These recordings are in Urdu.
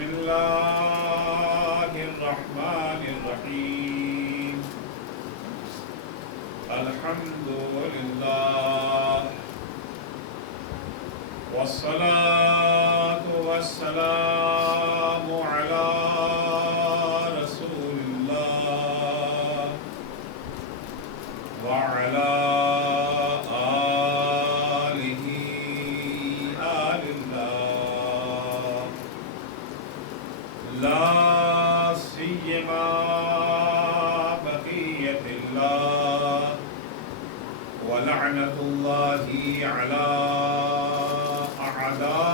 بسم اللہ الرحمن الرحیم الحمدللہ والصلاة والسلام علی رسول اللہ وعلی لا سیما بقیت اللہ ولعنت اللہ علی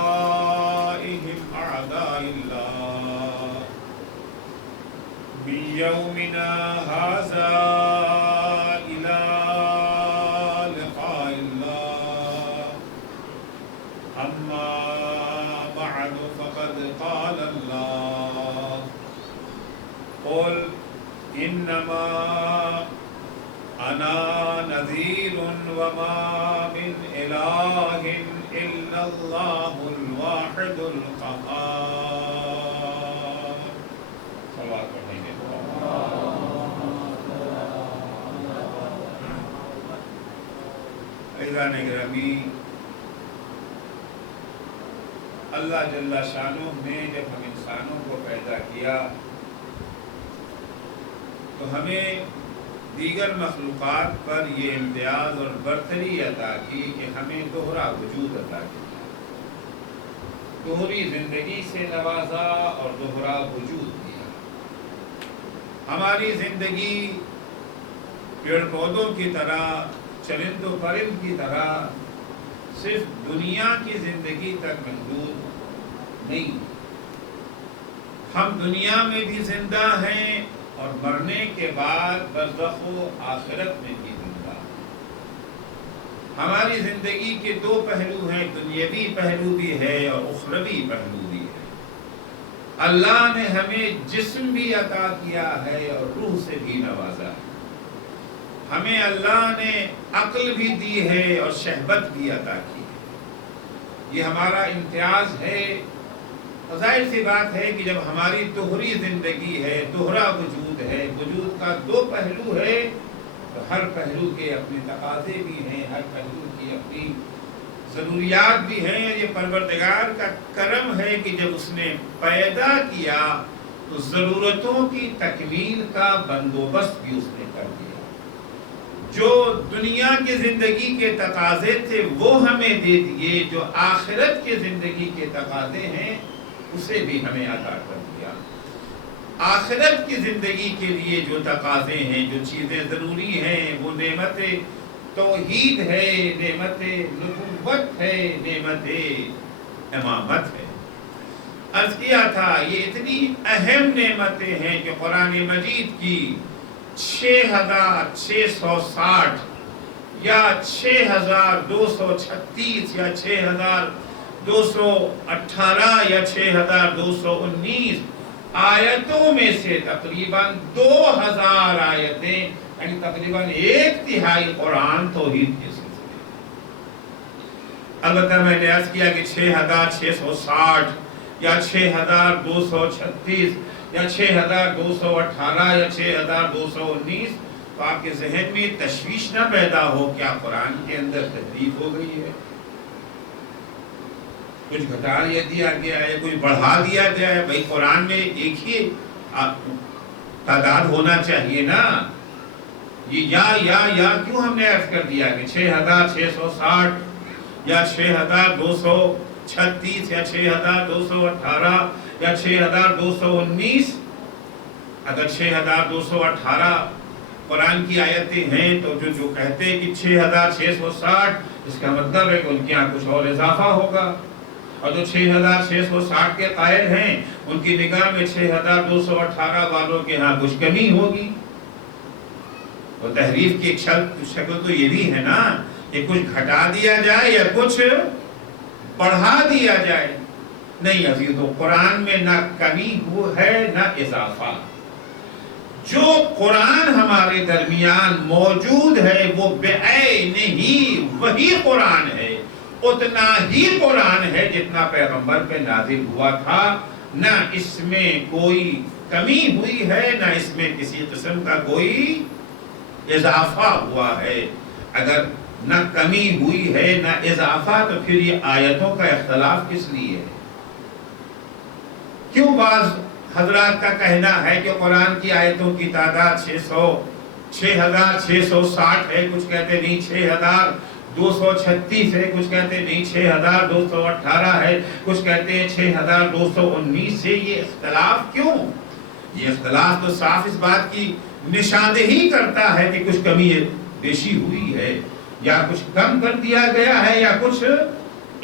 اعدائهم اعداء اللہ من یومنا ھذا الى لقاء اللہ اما بعد فقد قال اللہ قل انما انا نذیر وما من الہ الا اللہ الواحد القہار۔ صلوات پڑھیں گے۔ عزیزان گرامی، اللہ جل شانہ نے جب ہم انسانوں کو پیدا کیا تو ہمیں دیگر مخلوقات پر یہ امتیاز اور برتری عطا کی کہ ہمیں دوہرا وجود عطا کیا، دوہری زندگی سے نوازا اور دوہرا وجود دیا۔ ہماری زندگی پیڑ پودوں کی طرح، چرند و پرند کی طرح صرف دنیا کی زندگی تک محدود نہیں، ہم دنیا میں بھی زندہ ہیں اور مرنے کے بعد برزخ و آخرت میں بھی زندہ ہیں۔ ہماری زندگی کے دو پہلو ہیں، دنیاوی پہلو بھی ہے اور اخروی پہلو بھی ہے۔ اللہ نے ہمیں جسم بھی عطا کیا ہے اور روح سے بھی نوازا ہے۔ ہمیں اللہ نے عقل بھی دی ہے اور شہوت بھی عطا کی ہے۔ یہ ہمارا امتیاز ہے۔ ظاہر سی بات ہے کہ جب ہماری دوہری زندگی ہے، دوہرا وجود ہے، وجود کا دو پہلو ہے، تو ہر پہلو کے اپنے تقاضے بھی ہیں، ہر پہلو کی اپنی ضروریات بھی ہیں۔ یہ پروردگار کا کرم ہے کہ جب اس نے پیدا کیا تو ضرورتوں کی تکمیل کا بندوبست بھی اس نے کر دیا۔ جو دنیا کی زندگی کے تقاضے تھے وہ ہمیں دے دیے، جو آخرت کی زندگی کے تقاضے ہیں اسے بھی ہمیں عطا کر دیا۔ آخرت کی زندگی کے لیے جو تقاضے ہیں، جو چیزیں ضروری ہیں، وہ نعمت توحید ہے، نعمت نبوت ہے، نعمت امامت ہے۔ عرض کیا تھا یہ اتنی اہم نعمتیں ہیں کہ قرآن مجید کی 6660 یا 6236 یا 6218 یا 6219 آیتوں میں سے تقریباً 2000 آیتیں، یعنی تقریباً 1/3 قرآن توحید کے سلسلے۔ البتہ میں نے عرض کیا کہ 6660 یا 6236 یا 6218 یا 6219، تو آپ کے ذہن میں تشویش نہ پیدا ہو کیا قرآن کے اندر تحریف ہو گئی ہے، کچھ گھٹا دیا گیا ہے، کچھ بڑھا دیا گیا ہے؟ بھائی قرآن میں ایک ہی تعداد ہونا چاہیے نا، یہ یا کیوں ہم نے عرض کر دیا کہ 6660 یا 6236 یا 6218 یا 6219؟ اگر 6218 قرآن کی آیتیں ہیں تو جو کہتے ہیں کہ 6660، اس کا مطلب ہے کہ ان کے یہاں کچھ اور اضافہ ہوگا، اور جو 6660 کے قائل ہیں ان کی نگاہ میں 6218 والوں کے ہاں کچھ کمی ہوگی۔ تو تحریف کی ایک شکل تو یہ بھی ہے نا کہ کچھ گھٹا دیا جائے یا کچھ بڑھا دیا جائے۔ نہیں عزیزو، قرآن میں نہ کمی ہے نہ اضافہ۔ جو قرآن ہمارے درمیان موجود ہے وہ بعینہ وہی قرآن ہے، اتنا ہی قرآن ہے جتنا پیغمبر پہ نازل ہوا تھا۔ نہ اس میں کوئی کمی ہوئی ہے، نہ اس میں کسی قسم کا کوئی اضافہ ہوا ہے۔ اگر نہ کمی ہوئی ہے نہ اضافہ، تو پھر یہ آیتوں کا اختلاف کس لیے ہے؟ کیوں بعض حضرات کا کہنا ہے کہ قرآن کی آیتوں کی تعداد 6660 ہے، کچھ کہتے نہیں 6236 ہے، کچھ کہتے نہیں 6218 ہے، کچھ کہتے ہیں 6219 ہے۔ یہ اختلاف کیوں؟ یہ اختلاف تو صاف اس بات کی نشاندہی کرتا ہے کہ کچھ کمی بیشی ہوئی ہے، یا کچھ کم کر دیا گیا ہے، یا کچھ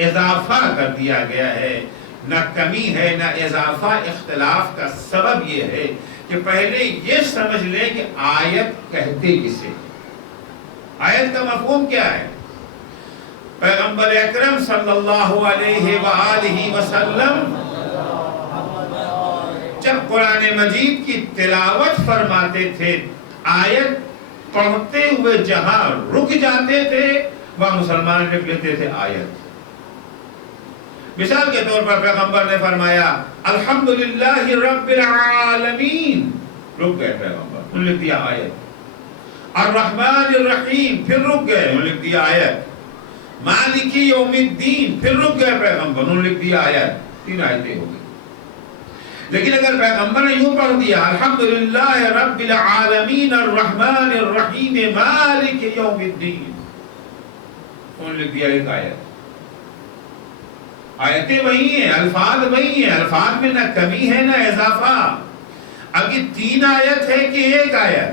اضافہ کر دیا گیا ہے۔ نہ کمی ہے نہ اضافہ۔ اختلاف کا سبب یہ ہے کہ پہلے یہ سمجھ لیں کہ آیت کہتے کسے؟ آیت کا مفہوم کیا ہے؟ پیغمبر اکرم صلی اللہ علیہ وآلہ وسلم جب قرآن مجید کی تلاوت فرماتے تھے، آیت پڑھتے ہوئے جہاں رک جاتے تھے وہاں مسلمان لکھ لیتے تھے آیت۔ مثال کے طور پر پیغمبر نے فرمایا الحمدللہ رب العالمین، رک گئے پیغمبر، انہوں نے لکھ دیا آیت۔ الرحمن الرحیم، پھر رک گئے، انہوں نے لکھ دیا آیت۔ مالک یوم الدین، پھر رک گئے پیغمبر، انہوں نے لکھ دیا آیت۔ 3 آیتیں ہو گئی۔ لیکن اگر پیغمبر نے یوں پڑھ دیا الحمدللہ رب العالمین الرحمن الرحیم مالک یوم الدین، انہوں نے لکھ دیا ایک آیت۔ آیتیں وہی ہیں، الفاظ وہی ہیں، الفاظ میں نہ کمی ہے نہ اضافہ۔ اب یہ 3 آیت ہے کہ ایک آیت؟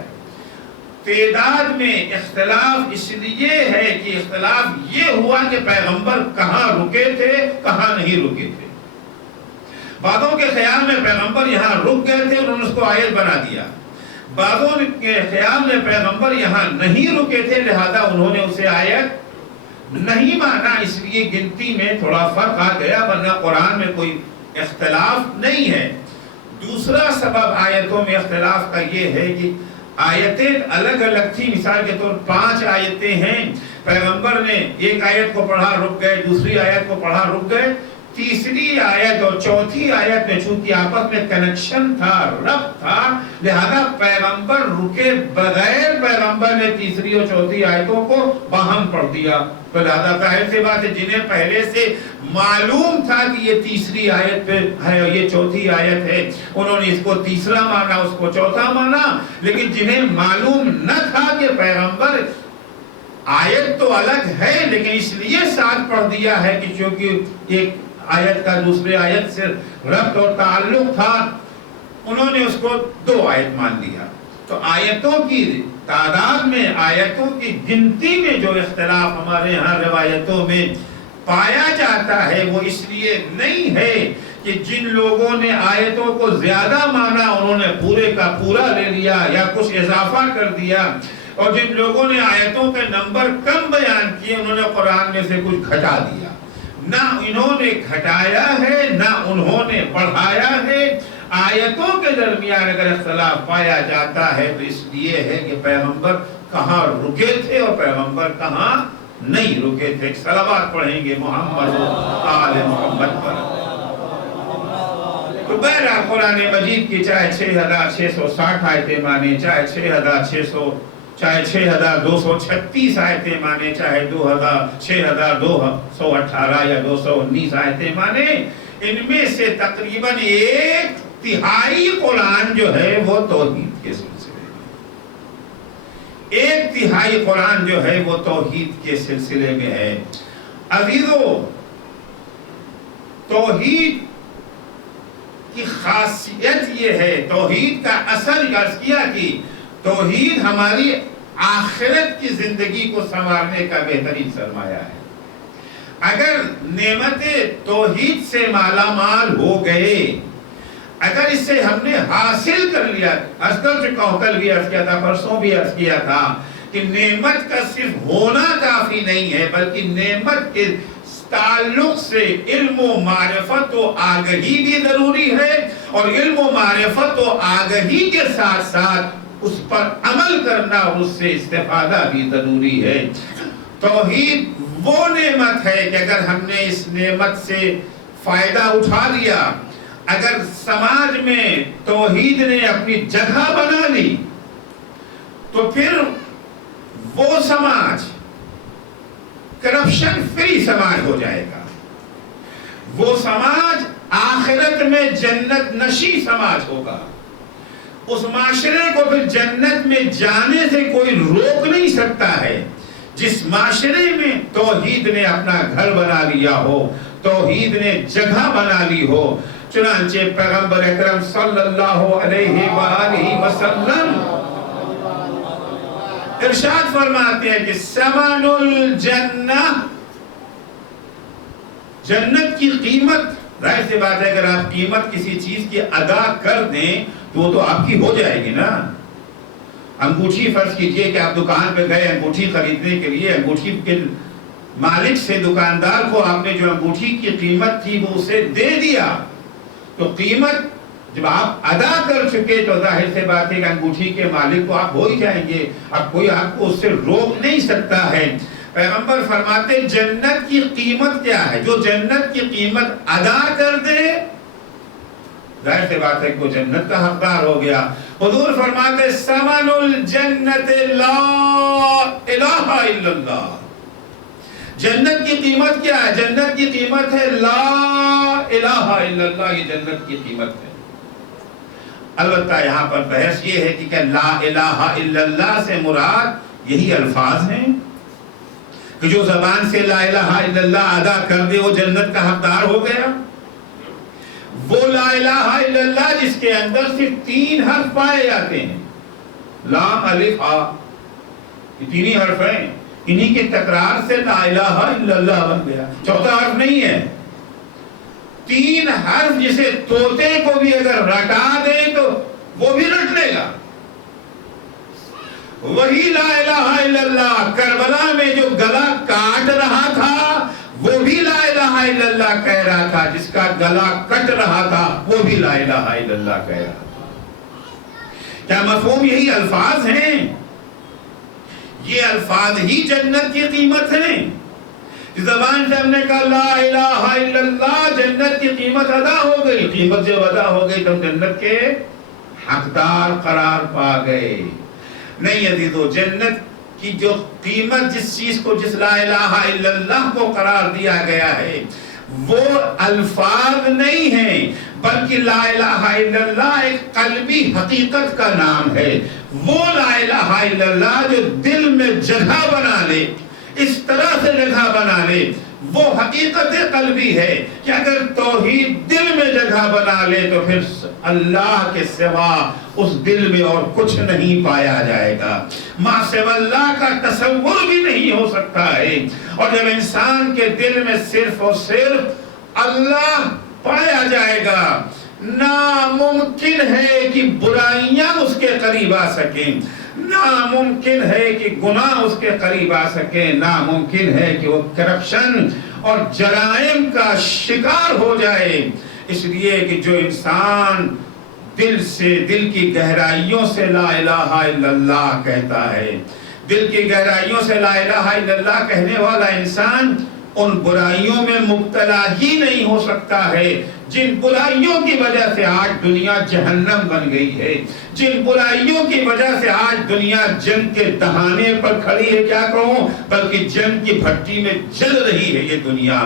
تعداد میں اختلاف اس لیے ہے کہ اختلاف یہ ہوا کہ پیغمبر کہاں رکے تھے کہاں نہیں رکے تھے۔ بعضوں کے خیال میں پیغمبر یہاں رک گئے تھے، انہوں نے اس کو آیت بنا دیا۔ بعضوں کے خیال میں پیغمبر یہاں نہیں رکے تھے، لہذا انہوں نے اسے آیت نہیں مانا، اس لیے گنتی میں تھوڑا فرق آ گیا، ورنہ قرآن میں کوئی اختلاف نہیں ہے۔ دوسرا سبب آیتوں میں اختلاف کا یہ ہے کہ آیتیں الگ الگ تھی۔ مثال کے طور 5 آیتیں ہیں، پیغمبر نے ایک آیت کو پڑھا رک گئے، دوسری آیت کو پڑھا رک گئے، تیسری آیت اور چوتھی آیت میں چونکہ آپس میں کنیکشن تھا، ربط تھا، لہذا پیغمبر رکے بغیر پیغمبر نے تیسری اور چوتھی آیتوں کو باہم پڑھ دیا۔ تو لہذا ظاہر سی بات ہے جنہیں پہلے سے معلوم تھا کہ یہ تیسری آیت پہ ہے اور یہ چوتھی آیت ہے، انہوں نے اس کو تیسرا مانا، اس کو چوتھا مانا۔ لیکن جنہیں معلوم نہ تھا کہ پیغمبر آیت تو الگ ہے لیکن اس لیے ساتھ پڑھ دیا ہے کہ چونکہ ایک آیت کا دوسرے آیت سے ربط اور تعلق تھا، انہوں نے اس کو 2 آیت مان لیا۔ تو آیتوں کی تعداد میں، آیتوں کی گنتی میں جو اختلاف ہمارے ہاں روایتوں میں پایا جاتا ہے وہ اس لیے نہیں ہے کہ جن لوگوں نے آیتوں کو زیادہ مانا انہوں نے پورے کا پورا لے لیا یا کچھ اضافہ کر دیا، اور جن لوگوں نے آیتوں کے نمبر کم بیان کیے انہوں نے قرآن میں سے کچھ گھٹا دیا۔ نہ انہوں نے گھٹایا ہے نہ انہوں نے بڑھایا ہے۔ آیتوں کے درمیان اگر اختلاف پایا جاتا ہے تو اس لیے ہے کہ پیغمبر کہاں رکے تھے اور پیغمبر کہاں نہیں رکے تھے۔ صلوات پڑھیں گے محمد آل محمد پر۔ تو بہرحال قرآن مجید کی چاہے 6660 آیتیں مانے، چاہے 6236 آیتیں مانے، چاہے 6218 یا 219 آیتیں مانے، ان میں سے تقریباً 1/3 قرآن جو ہے وہ توحید کے سلسلے میں، 1/3 قرآن جو ہے وہ توحید کے سلسلے میں ہے۔ عزیزو، توحید کی خاصیت یہ ہے، توحید کا اصل عرض کیا کہ توحید ہماری آخرت کی زندگی کو سنوارنے کا بہترین سرمایہ ہے۔ اگر نعمت توحید سے مالا مال ہو گئے، اگر اس سے ہم نے حاصل کر لیا، عرض کر چکا ہوں، کل بھی عرض کیا تھا، پرسوں بھی عرض کیا تھا کہ نعمت کا صرف ہونا کافی نہیں ہے بلکہ نعمت کے تعلق سے علم و معرفت و آگہی بھی ضروری ہے، اور علم و معرفت و آگہی کے ساتھ ساتھ اس پر عمل کرنا اور اس سے استفادہ بھی ضروری ہے۔ توحید وہ نعمت ہے کہ اگر ہم نے اس نعمت سے فائدہ اٹھا لیا، اگر سماج میں توحید نے اپنی جگہ بنا لی تو پھر وہ سماج کرپشن فری سماج ہو جائے گا. وہ سماج آخرت میں جنت نشی سماج ہوگا. اس معاشرے کو پھر جنت میں جانے سے کوئی روک نہیں سکتا ہے جس معاشرے میں توحید نے اپنا گھر بنا لیا ہو, توحید نے جگہ بنا لی ہو. چنانچہ پیغمبر اکرم صلی اللہ علیہ وآلہ وسلم ارشاد فرماتے ہیں کہ ثمن الجنہ, جنت کی قیمت, ظاہر سی بات ہے اگر آپ قیمت کسی چیز کی ادا کر دیں تو وہ تو آپ کی ہو جائے گی نا. انگوٹھی فرض کیجئے کہ آپ دکان پہ گئے انگوٹھی خریدنے کے لیے, انگوٹھی کے مالک سے, دکاندار کو آپ نے جو انگوٹھی کی قیمت تھی وہ اسے دے دیا, تو قیمت جب آپ ادا کر چکے تو ظاہر سے بات ہے کہ انگوٹھی کے مالک کو آپ ہو ہی جائیں گے, اب کوئی آپ کو اس سے روک نہیں سکتا ہے. پیغمبر فرماتے جنت کی قیمت کیا ہے؟ جو جنت کی قیمت ادا کر دے ظاہر سی بات ہے کہ وہ جنت کا حقدار ہو گیا. حضور فرماتے ثمن الجنت لا الہ الا اللہ, جنت کی قیمت کیا ہے؟ جنت کی قیمت ہے لا الہ الا اللہ, یہ جنت کی قیمت ہے. البتہ یہاں پر بحث یہ ہے کہ لا الہ الا اللہ سے مراد یہی الفاظ ہیں کہ جو زبان سے لا الہ الا اللہ ادا کر دے وہ جنت کا حقدار ہو گیا. وہ لا الہ الا اللہ جس کے اندر صرف 3 حرف پائے جاتے ہیں, لام الف ہا, یہ 3 ہی حرف ہیں, انہی کے تکرار سے لا الہ الا اللہ بن گیا, چوتھا حرف نہیں ہے. 3 حرف جسے طوطے کو بھی اگر رٹا دے تو وہ بھی رٹ لے گا. وہی لا الہ الا اللہ کربلا میں جو گلا کاٹ رہا تھا وہ بھی لا الہ الا اللہ کہہ رہا تھا, جس کا گلا کٹ رہا تھا وہ بھی لا الہ الا اللہ کہہ رہا تھا. کیا مفہوم یہی الفاظ ہیں؟ یہ الفاظ ہی جنت کی قیمت ہیں. زبان سے ہم نے کہا لا الہ الا اللہ, جنت کی قیمت ادا ہو گئی. قیمت جب ادا ہو گئی تو جنت کے حقدار قرار پا گئے. نہیں عزیزو, جنت کی جو قیمت جس چیز کو, جس لا الہ الا اللہ کو قرار دیا گیا ہے وہ الفاظ نہیں ہیں بلکہ لا الہ الا اللہ ایک قلبی حقیقت کا نام ہے. وہ لا الہ الا اللہ جو دل میں جگہ بنا لے, اس طرح سے جگہ بنا لے, وہ حقیقت قلبی ہے کہ اگر توحید دل میں جگہ بنا لے تو پھر اللہ کے سوا اس دل میں اور کچھ نہیں پایا جائے گا. ما سوا اللہ کا تصور بھی نہیں ہو سکتا ہے. اور جب انسان کے دل میں صرف اور صرف اللہ پایا جائے گا, ناممکن ہے کہ برائیاں اس کے قریب آ سکیں, ناممکن ہے کہ گناہ اس کے قریب آ سکے, ناممکن ہے کہ وہ کرپشن اور جرائم کا شکار ہو جائے. اس لیے کہ جو انسان دل سے, دل کی گہرائیوں سے لا الہ الا اللہ کہتا ہے, دل کی گہرائیوں سے لا الہ الا اللہ کہنے والا انسان ان برائیوں میں مبتلا ہی نہیں ہو سکتا ہے جن برائیوں کی وجہ سے آج دنیا جہنم بن گئی ہے, جن برائیوں کی وجہ سے آج دنیا جنگ کے دہانے پر کھڑی ہے, کیا کہوں بلکہ جنگ کی بھٹی میں جل رہی ہے یہ دنیا.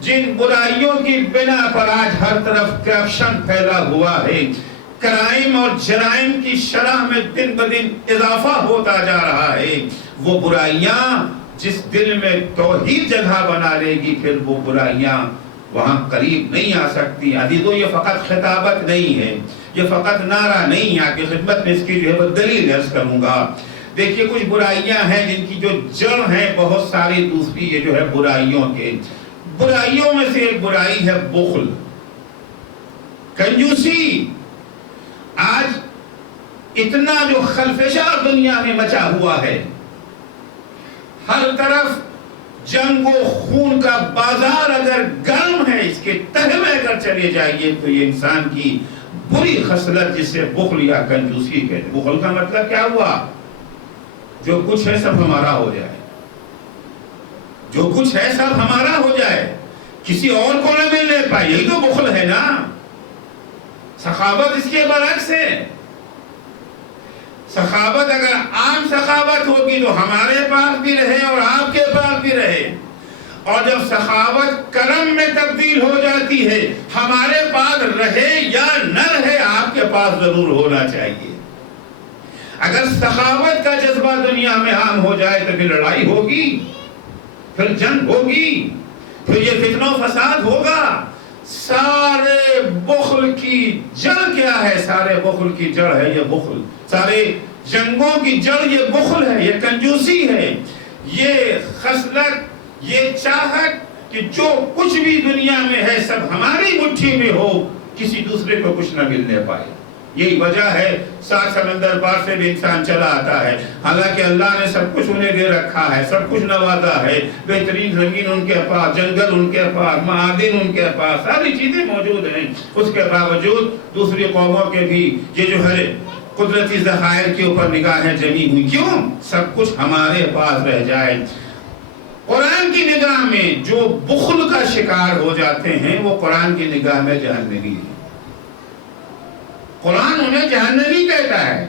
جن برائیوں کی بنا پر آج ہر طرف کرپشن پھیلا ہوا ہے, کرائم اور جرائم کی شرح میں دن بدن اضافہ ہوتا جا رہا ہے, وہ برائیاں جس دل میں توحید جگہ بنا لے گی پھر وہ برائیاں وہاں قریب نہیں آ سکتی. عزیزو, یہ فقط خطابت نہیں ہے, یہ فقط نعرہ نہیں ہے, آپ کی خدمت میں اس کی جو ہے دلیل عرض کروں گا. دیکھیے کچھ برائیاں ہیں جن کی جو جڑ ہیں بہت ساری دوسری یہ جو ہے برائیوں کے, برائیوں میں سے ایک برائی ہے بخل, کنجوسی. آج اتنا جو خلفشہ دنیا میں مچا ہوا ہے, ہر طرف جنگ و خون کا بازار اگر گرم ہے, اس کے تہہ میں اگر چلے جائیے تو یہ انسان کی بری خصلت جسے بخل یا کنجوسی کہتے ہیں. بخل کا مطلب کیا ہوا؟ جو کچھ ہے سب ہمارا ہو جائے, جو کچھ ہے سب ہمارا ہو جائے, کسی اور کو نہ ملنے پائے, یہی تو بخل ہے نا. سخاوت اس کے برعکس ہے. سخاوت اگر عام سخاوت ہوگی تو ہمارے پاس بھی رہے اور آپ کے پاس بھی رہے، اور جب سخاوت کرم میں تبدیل ہو جاتی ہے، ہمارے پاس رہے یا نہ رہے آپ کے پاس ضرور ہونا چاہیے. اگر سخاوت کا جذبہ دنیا میں عام ہو جائے تو پھر لڑائی ہوگی، پھر جنگ ہوگی، پھر یہ فتنہ و فساد ہوگا. سارے بخل کی جڑ کیا ہے؟ سارے بخل کی جڑ ہے یہ بخل. سارے جنگوں کی جڑ یہ بخل ہے، یہ کنجوسی ہے، یہ خصلت، یہ چاہت کہ جو کچھ بھی دنیا میں ہے سب ہماری مٹھی میں ہو، کسی دوسرے کو کچھ نہ ملنے پائے. یہی وجہ ہے 7 سمندر پار سے بھی انسان چلا آتا ہے، حالانکہ اللہ نے سب کچھ انہیں دے رکھا ہے، سب کچھ نوازا ہے، بہترین زمین ان کے پاس، جنگل ان کے پاس، معادن ان کے پاس، ساری چیزیں موجود ہیں. اس کے باوجود دوسری قوموں کے بھی یہ جو ہے قدرتی ذخائر کے اوپر نگاہیں جمی ہوئی. کیوں؟ سب کچھ ہمارے پاس رہ جائے. قرآن کی نگاہ میں جو بخل کا شکار ہو جاتے ہیں وہ قرآن کی نگاہ میں جہنمی ہیں. قرآن انہیں جہنمی کہتا ہے،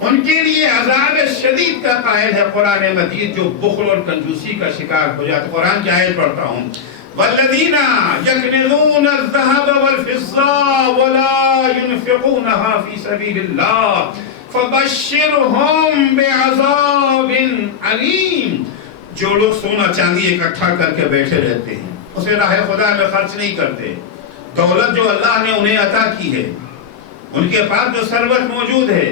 ان کے لیے عذاب شدید کا قائل ہے قرآن مجید جو بخل اور کنجوسی کا شکار ہو جاتا ہے. قرآن کی آیت پڑھتا ہوں، والذین یکنزون الذهب والفضة ولا ينفقونها في سبيل الله فبشرهم بعذاب علیم. جو لوگ سونا چاندی اکٹھا کر کے بیٹھے رہتے ہیں، اسے راہ خدا میں خرچ نہیں کرتے، دولت جو اللہ نے انہیں عطا کی ہے، ان کے پاس جو ثروت موجود ہے،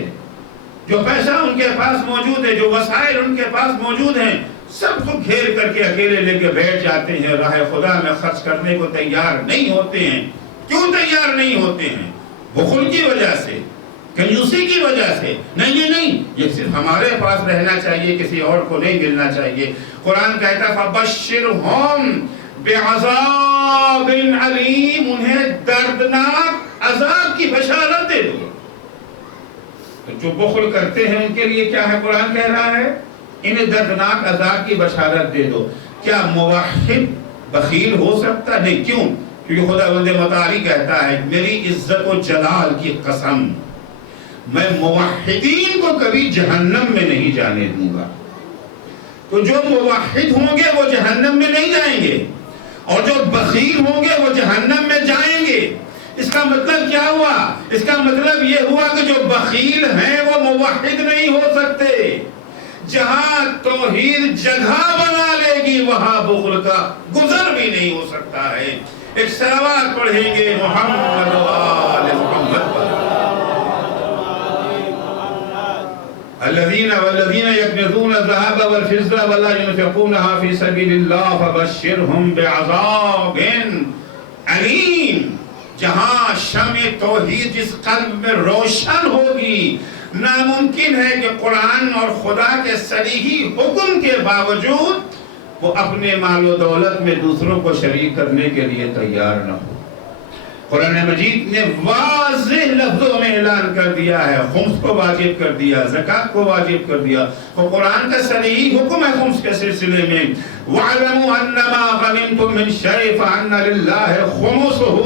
جو پیسہ ان کے پاس موجود ہے، جو وسائل ان کے پاس موجود ہیں، سب کو گھیر کر کے اکیلے لے کے بیٹھ جاتے ہیں، راہ خدا میں خرچ کرنے کو تیار نہیں ہوتے ہیں. کیوں تیار نہیں ہوتے ہیں؟ بخل کی وجہ سے، کنجوسی کی وجہ سے. نہیں، یہ صرف ہمارے پاس رہنا چاہیے، کسی اور کو نہیں ملنا چاہیے. قرآن کہتا ہے فَبَشِّرْهُمْ بِعَذَابٍ عَلِيمٍ، انہیں دردناک عذاب کی بشارت دے دو. جو بخل کرتے ہیں ان کے لیے کیا ہے؟ قرآن کہہ رہا ہے انہیں دردناک عذاب کی بشارت دے دو. کیا موحد بخیل ہو سکتا؟ نہیں. کیوں؟ کیونکہ خداوند متعالی کہتا ہے میری عزت و جلال کی قسم، میں موحدین کو کبھی جہنم میں نہیں جانے دوں گا. تو جو موحد ہوں گے وہ جہنم میں نہیں جائیں گے، اور جو بخیل ہوں گے وہ جہنم میں جائیں گے. اس کا مطلب کیا ہوا؟ اس کا مطلب یہ ہوا کہ جو بخیل ہیں وہ موحد نہیں ہو سکتے. جہاں توحید جگہ بنا لے گی وہاں بخل کا گزر بھی نہیں ہو سکتا ہے. ایک صلوات پڑھیں گے محمد و آل محمد پر. الذين يكنزون الذهب والفضة ولا ينفقونها في سبيل الله فبشرهم بعذاب علیم. جہاں شمع توحید جس قلب میں روشن ہوگی، ناممکن ہے کہ قرآن اور خدا کے صریحی حکم کے باوجود وہ اپنے مال و دولت میں دوسروں کو شریک کرنے کے لیے تیار نہ ہو. قرآن مجید نے واضح لفظوں میں اعلان کر دیا ہے، خمس کو واجب کر دیا، زکوٰۃ کو واجب کر دیا. تو قرآن کا صریحی حکم ہے خمس کے سلسلے میں، وَاعْلَمُوا أَنَّمَا غَنِمْتُم مِّن شَيْءٍ فَأَنَّ لِلَّهِ خُمُسَهُ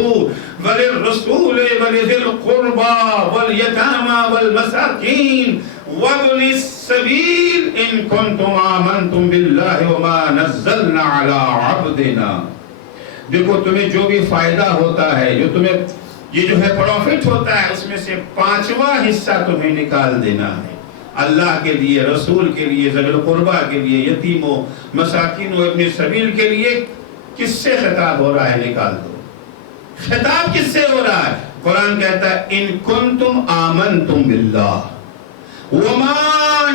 وَلِلرَّسُولِ وَلِذِي الْقُرْبَى وَالْيَتَامَى وَالْمَسَاكِينِ وَابْنِ السَّبِيلِ إِن كُنتُمْ آمَنتُم بِاللَّهِ وَمَا نَزَّلْنَا عَلَىٰ عَبْدِنَا. دیکھو تمہیں جو بھی فائدہ ہوتا ہے، جو تمہیں یہ جو ہے پروفٹ ہوتا ہے، اس میں سے 5واں حصہ تمہیں نکال دینا ہے اللہ کے لیے، رسول کے لیے، ذوی القربیٰ کے لیے، یتیموں، مساکین و ابن سبیل کے لیے. کس سے خطاب ہو رہا ہے؟ نکال دو. خطاب کس سے ہو رہا ہے؟ قرآن کہتا ہے ان کنتم آمنتم باللہ وما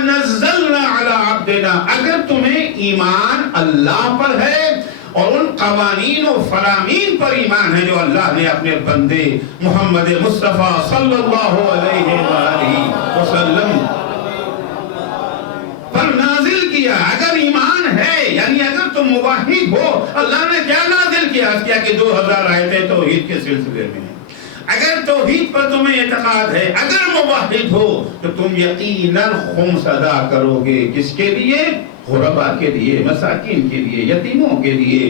نزلنا علی عبدنا، اگر تمہیں ایمان اللہ پر ہے اور ان قوانین و فرامین پر ایمان ہے جو اللہ نے اپنے بندے محمد مصطفیٰ صلی اللہ علیہ وآلہ وسلم پر نازل کیا. اگر ایمان ہے، یعنی اگر تم موحد ہو، اللہ نے کیا نازل کیا کہ 2000 آیتیں توحید کے سلسلے میں. اگر توحید پر تمہیں اعتقاد ہے، اگر موحد ہو تو تم یقیناً خمس ادا کرو گے. کس کے لیے؟ غربا کے لیے، مساکین کے لیے، یتیموں کے لیے،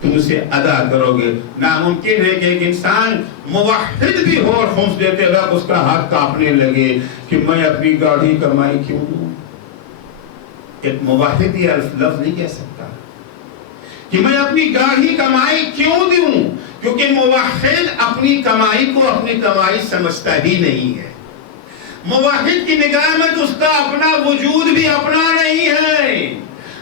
تم اسے ادا کرو گے. ناممکن ہے کہ ایک انسان موحد بھی ہو اور خوف دیتے وقت اس کا ہاتھ کانپنے لگے کہ میں اپنی گاڑی کمائی کیوں دوں. ایک موحد یہ لفظ نہیں کہہ سکتا کہ میں اپنی گاڑی کمائی کیوں دوں، کیونکہ موحد اپنی کمائی کو اپنی کمائی سمجھتا ہی نہیں ہے. موحد کی نگاہ میں تو اس کا اپنا وجود بھی اپنا نہیں ہے.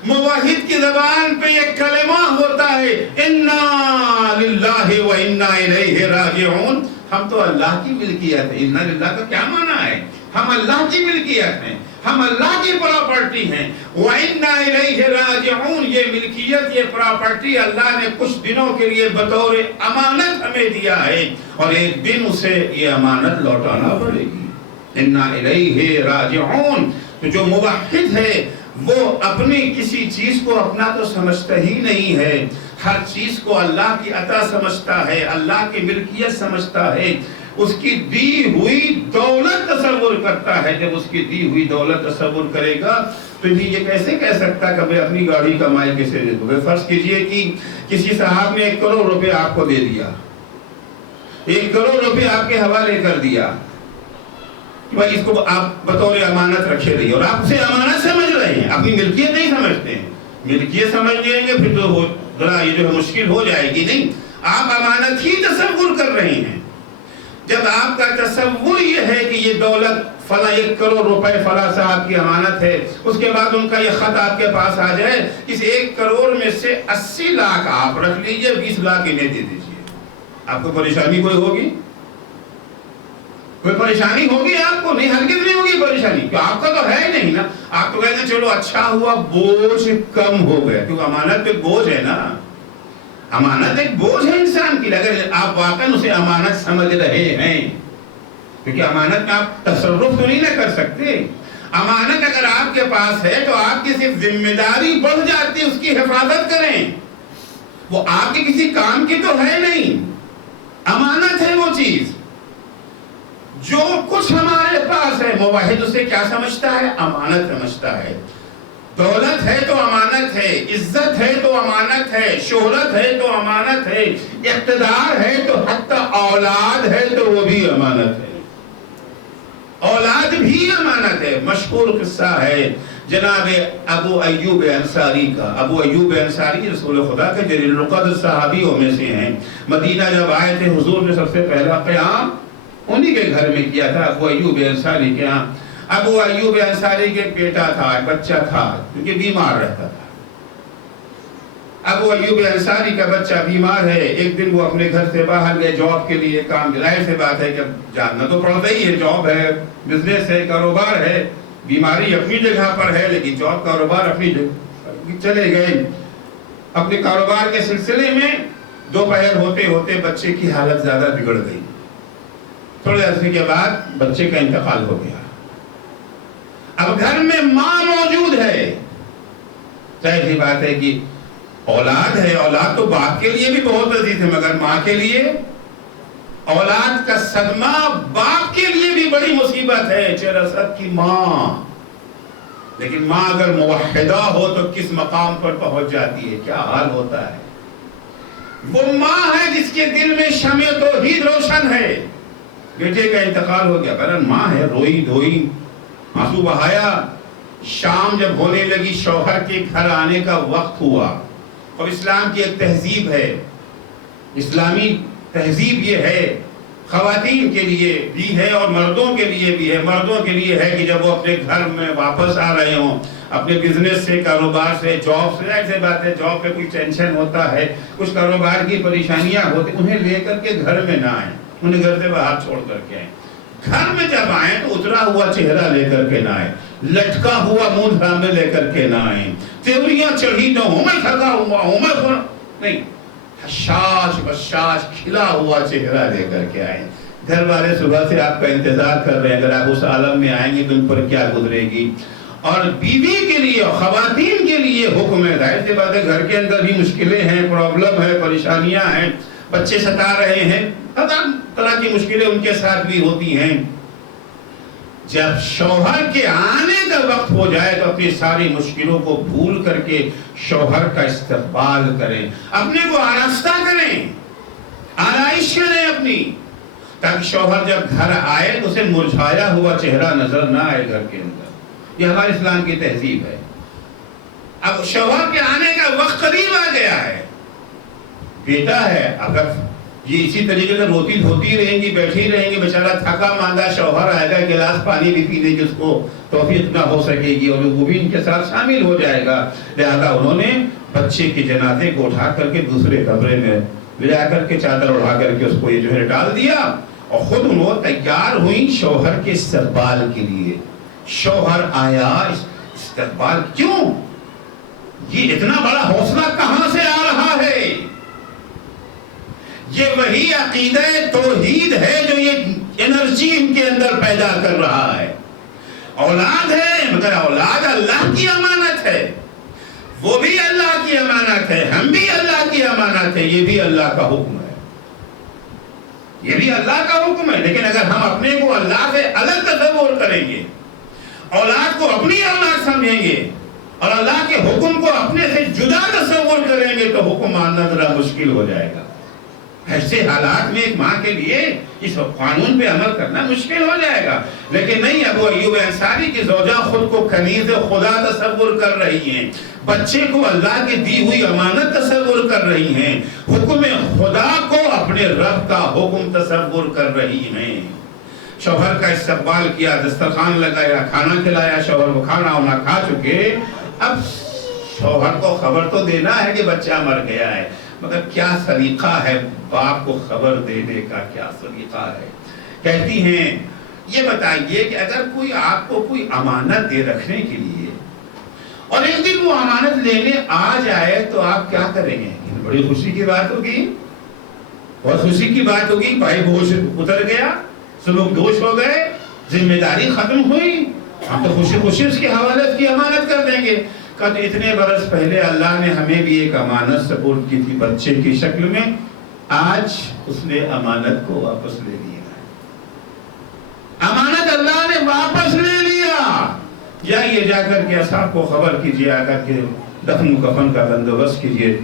موحد کی زبان پہ ایک کلمہ ہوتا ہے اِنَّا لِلَّهِ وَإِنَّا إِلَيْهِ رَاجِعُونَ. ہم تو اللہ کی ملکیت ہے. اِنَّا لِلَّهِ کا کیا معنی ہے؟ ہم اللہ کی ملکیت ہیں، ہم اللہ کی پراپرٹی ہیں. وَإِنَّا إِلَيْهِ رَاجِعُونَ. یہ ملکیت، یہ پراپرٹی اللہ نے کچھ دنوں کے لیے بطور امانت ہمیں دیا ہے اور ایک دن اسے یہ امانت لوٹانا پڑے گی. اِنَّا إِلَيْهِ رَاجِعُونَ. تو جو موحد ہے وہ اپنی کسی چیز کو اپنا تو سمجھتا ہی نہیں ہے، ہر چیز کو اللہ کی عطا سمجھتا ہے، اللہ کی ملکیت سمجھتا ہے، اس کی دی ہوئی دولت تصور کرتا ہے. جب اس کی دی ہوئی دولت تصور کرے گا تو بھی یہ کیسے کہہ سکتا کہ میں اپنی گاڑی کمائی کیسے دے دوں. فرض کیجئے کہ کسی صاحب نے 1 کروڑ روپے آپ کو دے دیا، 1 کروڑ روپے آپ کے حوالے کر دیا، اس کو آپ بطور امانت رکھے رہیے اور آپ اسے امانت سمجھ رہے ہیں، اپنی ملکیت نہیں سمجھتے ہیں. ملکیت سمجھ لیں گے پھر تو ذرا یہ جو ہے مشکل ہو جائے گی. نہیں، آپ امانت ہی تصور کر رہے ہیں. جب آپ کا تصور یہ ہے کہ یہ دولت فلاں 1 کروڑ روپے فلاں صاحب کی امانت ہے، اس کے بعد ان کا یہ خط آپ کے پاس آ جائے، اس 1 کروڑ میں سے 80 لاکھ آپ رکھ لیجئے، 20 لاکھ انہیں دے دیجئے. آپ کو پریشانی کوئی ہوگی؟ کوئی پریشانی ہوگی آپ کو؟ نہیں، ہرگز نہیں ہوگی پریشانی، کہ آپ کا تو ہے نہیں نا. آپ تو کہتے ہیں چلو اچھا ہوا بوجھ کم ہو گیا، کیونکہ امانت ایک بوجھ ہے نا. امانت ایک بوجھ ہے انسان کی. اگر آپ واقعا اسے امانت سمجھ رہے ہیں، کیونکہ امانت میں آپ تصرف تو نہیں نہ کر سکتے. امانت اگر آپ کے پاس ہے تو آپ کی صرف ذمہ داری بڑھ جاتی ہے اس کی حفاظت کریں. وہ آپ کے کسی کام کی تو ہے نہیں، امانت ہے وہ چیز. جو کچھ ہمارے پاس ہے موحد اسے کیا سمجھتا ہے؟ امانت سمجھتا ہے. دولت ہے تو امانت ہے، عزت ہے تو امانت ہے، شہرت ہے تو امانت ہے، اقتدار ہے تو حتی اولاد ہے تو وہ بھی امانت ہے. اولاد بھی امانت ہے. مشہور قصہ ہے جناب ابو ایوب انصاری کا. ابو ایوب انصاری رسول خدا کے جلیل القدر صحابیوں میں سے ہیں. مدینہ جب آئے تھے حضور نے سب سے پہلا قیام انہی کے گھر میں کیا تھا، ابو ایوب انصاری کے ہاں. ابو ایوب انصاری کے بیٹا تھا، بچہ تھا، کیونکہ بیمار رہتا تھا. ابو ایوب انصاری کا بچہ بیمار ہے. ایک دن وہ اپنے گھر سے باہر گئے جاب کے لیے. کام ظاہر سے بات ہے کہ جاننا تو پڑتا ہی ہے، جاب ہے، بزنس ہے، کاروبار ہے. بیماری اپنی جگہ پر ہے لیکن جاب کاروبار اپنی جگہ. چلے گئے اپنے کاروبار کے سلسلے میں. دوپہر ہوتے ہوتے بچے کی حالت زیادہ بگڑ گئی. تھوڑے عرصے کے بعد بچے کا انتقال ہو گیا. اب گھر میں ماں موجود ہے. ظاہر سی بات ہے کہ اولاد ہے، اولاد تو باپ کے لیے بھی بہت عزیز ہے، مگر ماں کے لیے اولاد کا صدمہ باپ کے لیے بھی بڑی مصیبت ہے. چرسد کی ماں، لیکن ماں اگر موحدہ ہو تو کس مقام پر پہنچ جاتی ہے، کیا حال ہوتا ہے. وہ ماں ہے جس کے دل میں شمع توحید روشن ہے. بیٹے کا انتقال ہو گیا، بہرحال ماں ہے، روئی دھوئی، آنسو بہایا. شام جب ہونے لگی شوہر کے گھر آنے کا وقت ہوا. اور اسلام کی ایک تہذیب ہے، اسلامی تہذیب یہ ہے، خواتین کے لیے بھی ہے اور مردوں کے لیے بھی ہے. مردوں کے لیے ہے کہ جب وہ اپنے گھر میں واپس آ رہے ہوں اپنے بزنس سے، کاروبار سے، جاب سے، ایسے بات ہے جاب پہ کوئی ٹینشن ہوتا ہے، کچھ کاروبار کی پریشانیاں ہوتی، انہیں لے کر کے گھر میں نہ آئیں، انہیں گھر سے باہر چھوڑ کر کے آئیں. گھر میں جب آئیں تو اترا ہوا چہرہ لے کر کے نہ آئیں، لٹکا ہوا منہ سامنے لے کر کے نہ آئیں، تیوریاں چڑھی نہ ہوں میں تھکا ہوا ہوں میں نہیں، حشاش بشاش کھلا ہوا چہرہ لے کر کے آئیں. گھر والے صبح سے آپ کا انتظار کر رہے ہیں، اگر آپ اس عالم میں آئیں گے تو ان پر کیا گزرے گی. اور بیوی کے لیے، خواتین کے لیے حکم ہے. ظاہر سی بات ہے گھر کے اندر بھی مشکلیں ہیں، پرابلم ہے، پریشانیاں ہیں، بچے ستا رہے ہیں، ہزار طرح کی مشکلیں ان کے ساتھ بھی ہوتی ہیں. جب شوہر کے آنے کا وقت ہو جائے تو اپنی ساری مشکلوں کو بھول کر کے شوہر کا استقبال کریں، اپنے کو آراستہ کریں، آرائش کریں اپنی، تاکہ شوہر جب گھر آئے تو اسے مرجھایا ہوا چہرہ نظر نہ آئے گھر کے اندر۔ یہ ہمارے اسلام کی تہذیب ہے۔ اب شوہر کے آنے کا وقت قریب آ گیا ہے، بیٹا ہے، اگر یہ اسی طریقے سے روتی دھوتی رہیں گی، بیٹھی رہیں گی، بیچارہ تھکا ماندہ شوہر آئے گا، گلاس پانی بھی پینے کی اس کو توفیق نہ ہو سکے گی، اور وہ بھی ان کے ساتھ شامل ہو جائے گا۔ لہذا انہوں نے بچے کے جنازے کو اٹھا کر کے دوسرے کمرے میں لے جا کر کے چادر اڑا کر کے اس کو یہ جو ہے ڈال دیا، اور خود انہوں تیار ہوئی شوہر کے استقبال کے لیے۔ شوہر آیا، استقبال کیوں؟ یہ اتنا بڑا حوصلہ کہاں سے آ رہا ہے؟ یہ وہی عقیدہ توحید ہے جو یہ انرجی ان کے اندر پیدا کر رہا ہے۔ اولاد ہے، مگر اولاد اللہ کی امانت ہے، وہ بھی اللہ کی امانت ہے، ہم بھی اللہ کی امانت ہے، یہ بھی اللہ کا حکم ہے، یہ بھی اللہ کا حکم ہے۔ لیکن اگر ہم اپنے کو اللہ سے الگ تصور کریں گے، اولاد کو اپنی اولاد سمجھیں گے اور اللہ کے حکم کو اپنے سے جدا تصور کریں گے تو حکم ماننا ذرا مشکل ہو جائے گا۔ ایسے حالات میں ایک ماں کے لیے اس قانون پہ عمل کرنا مشکل ہو جائے گا۔ لیکن نہیں، ابو ایوب انصاری کی زوجہ خود کو کنیز خدا تصور کر رہی ہیں، بچے کو اللہ کی دی ہوئی امانت تصور کر رہی ہیں، حکم خدا کو اپنے رب کا حکم تصور کر رہی ہیں۔ شوہر کا استقبال کیا، دسترخوان لگایا، کھانا کھلایا، شوہر کو کھانا وانا کھا چکے، اب شوہر کو خبر تو دینا ہے کہ بچہ مر گیا ہے، مگر کیا سلیقہ ہے باپ کو خبر دینے کا، کیا سلیقہ ہے؟ کہتی ہیں یہ بتائیے کہ اگر کوئی آپ کو کوئی امانت دے رکھنے کے لیے اور ایک دن وہ امانت لینے آ جائے تو آپ کیا کریں گے؟ بڑی خوشی کی بات ہوگی، بہت خوشی کی بات ہوگی، بھائی بوجھ اتر گیا، سلوک دوش ہو گئے، ذمہ داری ختم ہوئی، ہم تو خوشی خوشی اس کے حوالے کی امانت کر دیں گے۔ کہ اتنے برس پہلے اللہ نے ہمیں بھی ایک امانت سپورٹ کی تھی بچے کی شکل میں، آج اس نے امانت کو واپس لے لیا، امانت اللہ نے واپس لے لیا۔ جائیے جا کر کے اصحاب کو خبر کیجیے، آ کر کے دفن و کفن کا بندوبست کیجیے۔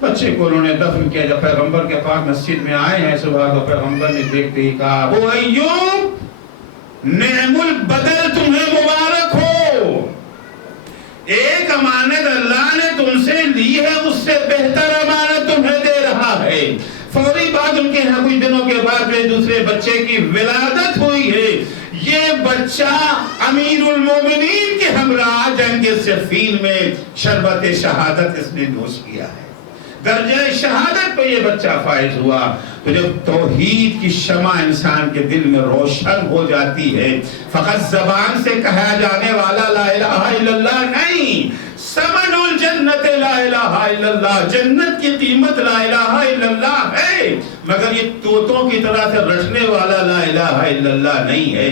بچے کو انہوں نے دفن کیا، جب پیغمبر کے پاک مسجد میں آئے ہیں صبح کو، پیغمبر نے دیکھتے ہی کہا ابو ایوب نعم البدل تمہیں مبارک ہو، ایک امانت اللہ نے تم سے لی ہے، اس سے بہتر امانت تمہیں دے رہا ہے۔ فوری بعد ان کے یہاں کچھ دنوں کے بعد میں دوسرے بچے کی ولادت ہوئی ہے، یہ بچہ امیر المومنین کے ہمراہ جنگ صفین میں شربت شہادت اس نے نوش کیا ہے، درجہ شہادت پہ یہ بچہ فائز ہوا۔ تو جب توحید کی شمع انسان کے دل میں روشن ہو جاتی ہے، فقط زبان سے کہا جانے والا لا الہ الا اللہ نہیں، ثمن الجنت لا الہ الا اللہ، جنت کی قیمت لا الہ الا اللہ ہے، مگر یہ طوطوں کی طرح سے رٹنے والا لا الہ الا اللہ نہیں ہے۔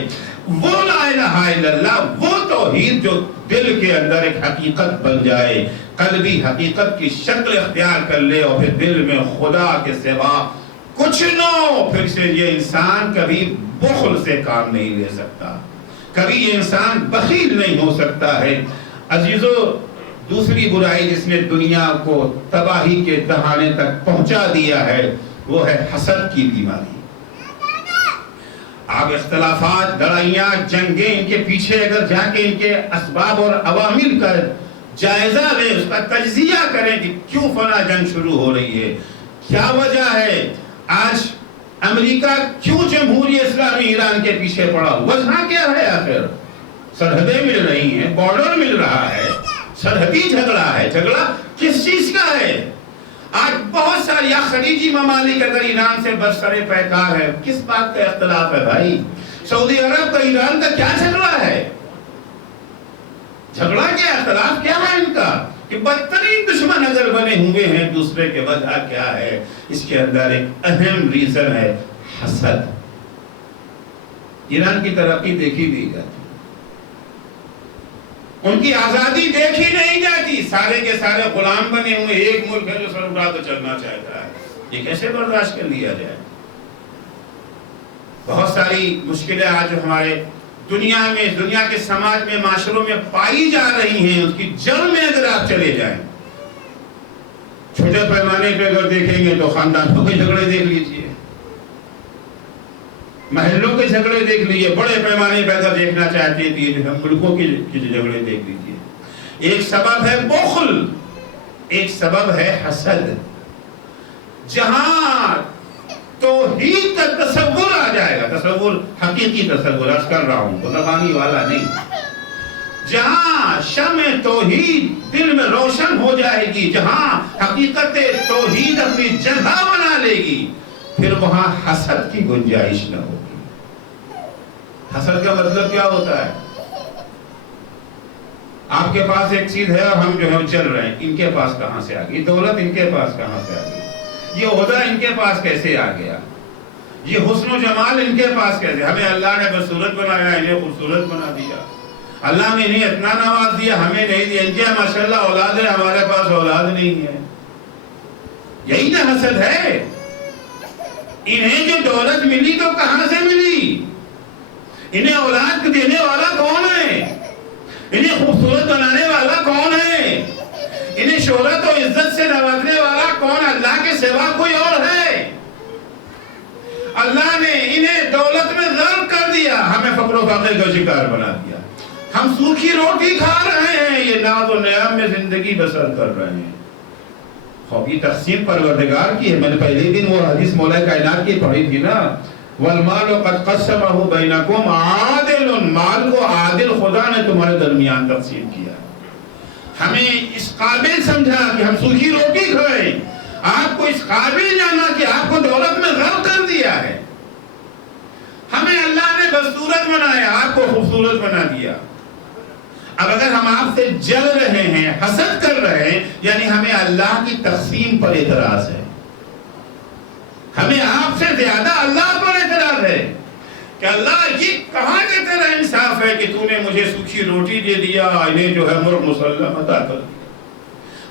وہ لا الہ الا اللہ، وہ توحید جو دل کے اندر ایک حقیقت بن جائے، قلبی حقیقت کی شکل اختیار کر لے، اور پھر دل میں خدا کے سوا کچھ نہ ہو، پھر سے یہ انسان کبھی بخل سے کام نہیں لے سکتا، کبھی یہ انسان بخیل نہیں ہو سکتا ہے۔ عزیزو، دوسری برائی جس نے دنیا کو تباہی کے دہانے تک پہنچا دیا ہے وہ ہے حسد کی بیماری۔ آپ اختلافات، لڑائیاں، جنگیں، ان کے پیچھے اگر جا کے ان کے اسباب اور عوامل کا جائزہ لیں، اس کا تجزیہ کریں کہ کیوں فلاں جنگ شروع ہو رہی ہے، کیا وجہ ہے، آج امریکہ کیوں جمہوری اسلامی ایران کے پیچھے پڑا، وجہ کیا ہے؟ آخر سرحدیں مل رہی ہیں، بارڈر مل رہا ہے، سرحدی جھگڑا ہے، جھگڑا کس چیز کا ہے؟ آج بہت ساری یا خلیجی ممالک اگر ایران سے برسر پیکار ہے، کس بات کا اختلاف ہے بھائی؟ سعودی عرب کا ایران کا کیا جھگڑا ہے؟ جھگڑا کیا، اختلاف کیا ہے ان کا؟ کہ بدترین دشمن اگر بنے ہوئے ہیں دوسرے کے، وجہ کیا ہے؟ اس کے اندر ایک اہم ریزن ہے حسد۔ ایران کی ترقی دیکھی بھی جاتی، ان کی آزادی دیکھی نہیں جاتی، سارے کے سارے غلام بنے ہوئے، ایک ملک ہے جو سر اٹھا تو چلنا چاہتا ہے، یہ کیسے برداشت کر لیا جائے؟ بہت ساری مشکلیں آج ہمارے دنیا میں، دنیا کے سماج میں، معاشروں میں پائی جا رہی ہیں، اس کی جڑ میں اگر آپ چلے جائیں، چھوٹے پیمانے پہ اگر دیکھیں گے تو خاندانوں کے جھگڑے دیکھ لیجئے، محلوں کے جھگڑے دیکھ لیجئے، بڑے پیمانے پہ اگر دیکھنا چاہتے ہیں تو ملکوں کے جھگڑے دیکھ لیجئے۔ ایک سبب ہے بخل، ایک سبب ہے حسد۔ جہاں توحید کا تصور آ جائے گا، تصور حقیقی تصور عرض کر رہا ہوں، زبانی والا نہیں، جہاں شمع توحید دل میں روشن ہو جائے گی، جہاں حقیقت توحید اپنی جگہ بنا لے گی، پھر وہاں حسد کی گنجائش نہ ہوگی۔ حسد کا مطلب کیا ہوتا ہے؟ آپ کے پاس ایک چیز ہے اور ہم جو ہے چل رہے ہیں، ان کے پاس کہاں سے آ گئی؟ دولت ان کے پاس کہاں سے آ گئی؟ یہ عہدہ ان کے پاس کیسے آ گیا؟ یہ حسن و جمال ان کے پاس کیسے؟ ہمیں اللہ نے بدصورت بنایا، انہیں خوبصورت بنا دیا۔ اللہ نے انہیں اتنا نواز دیا، ہمیں نہیں دیا۔ ان کے ماشاءاللہ اولاد ہے، ہمارے پاس اولاد نہیں ہے۔ یہی نا حسد ہے۔ انہیں جو دولت ملی تو کہاں سے ملی؟ انہیں اولاد دینے والا کون ہے؟ انہیں خوبصورت بنانے والا کون ہے؟ انہیں شہرت و عزت سے نوازنے والا کون؟ اللہ کے سوا کوئی اور ہے؟ اللہ نے انہیں دولت میں غرق کر دیا، ہمیں فقر و فاقے کا شکار بنا دیا۔ ہم سوکھی روٹی کھا رہے ہیں، یہ ناز و نعم میں زندگی بسر کر رہے ہیں۔ خوب یہ تقسیم پروردگار کی ہے۔ میں نے پہلے دن وہ حدیث مولا کائنات کی پڑھی تھی نا، والمال قد قسمه بینکم عادل، مال کو عادل خدا نے تمہارے درمیان تقسیم کیا۔ ہمیں اس قابل سمجھا کہ ہم سوکھی روٹی کھائیں، آپ کو اس قابل جانا کہ آپ کو دولت میں غرق کر دیا ہے۔ ہمیں اللہ نے بدصورت بنایا، آپ کو خوبصورت بنا دیا۔ اب اگر ہم آپ سے جل رہے ہیں، حسد کر رہے ہیں، یعنی ہمیں اللہ کی تقسیم پر اعتراض ہے، ہمیں آپ سے زیادہ اللہ پر اعتراض ہے کہ اللہ یہ کہاں کا تیرا انصاف ہے کہ تو نے مجھے سوکھی روٹی دے دیا، انہیں جو ہے مرغ مسلم عطا کر دیا،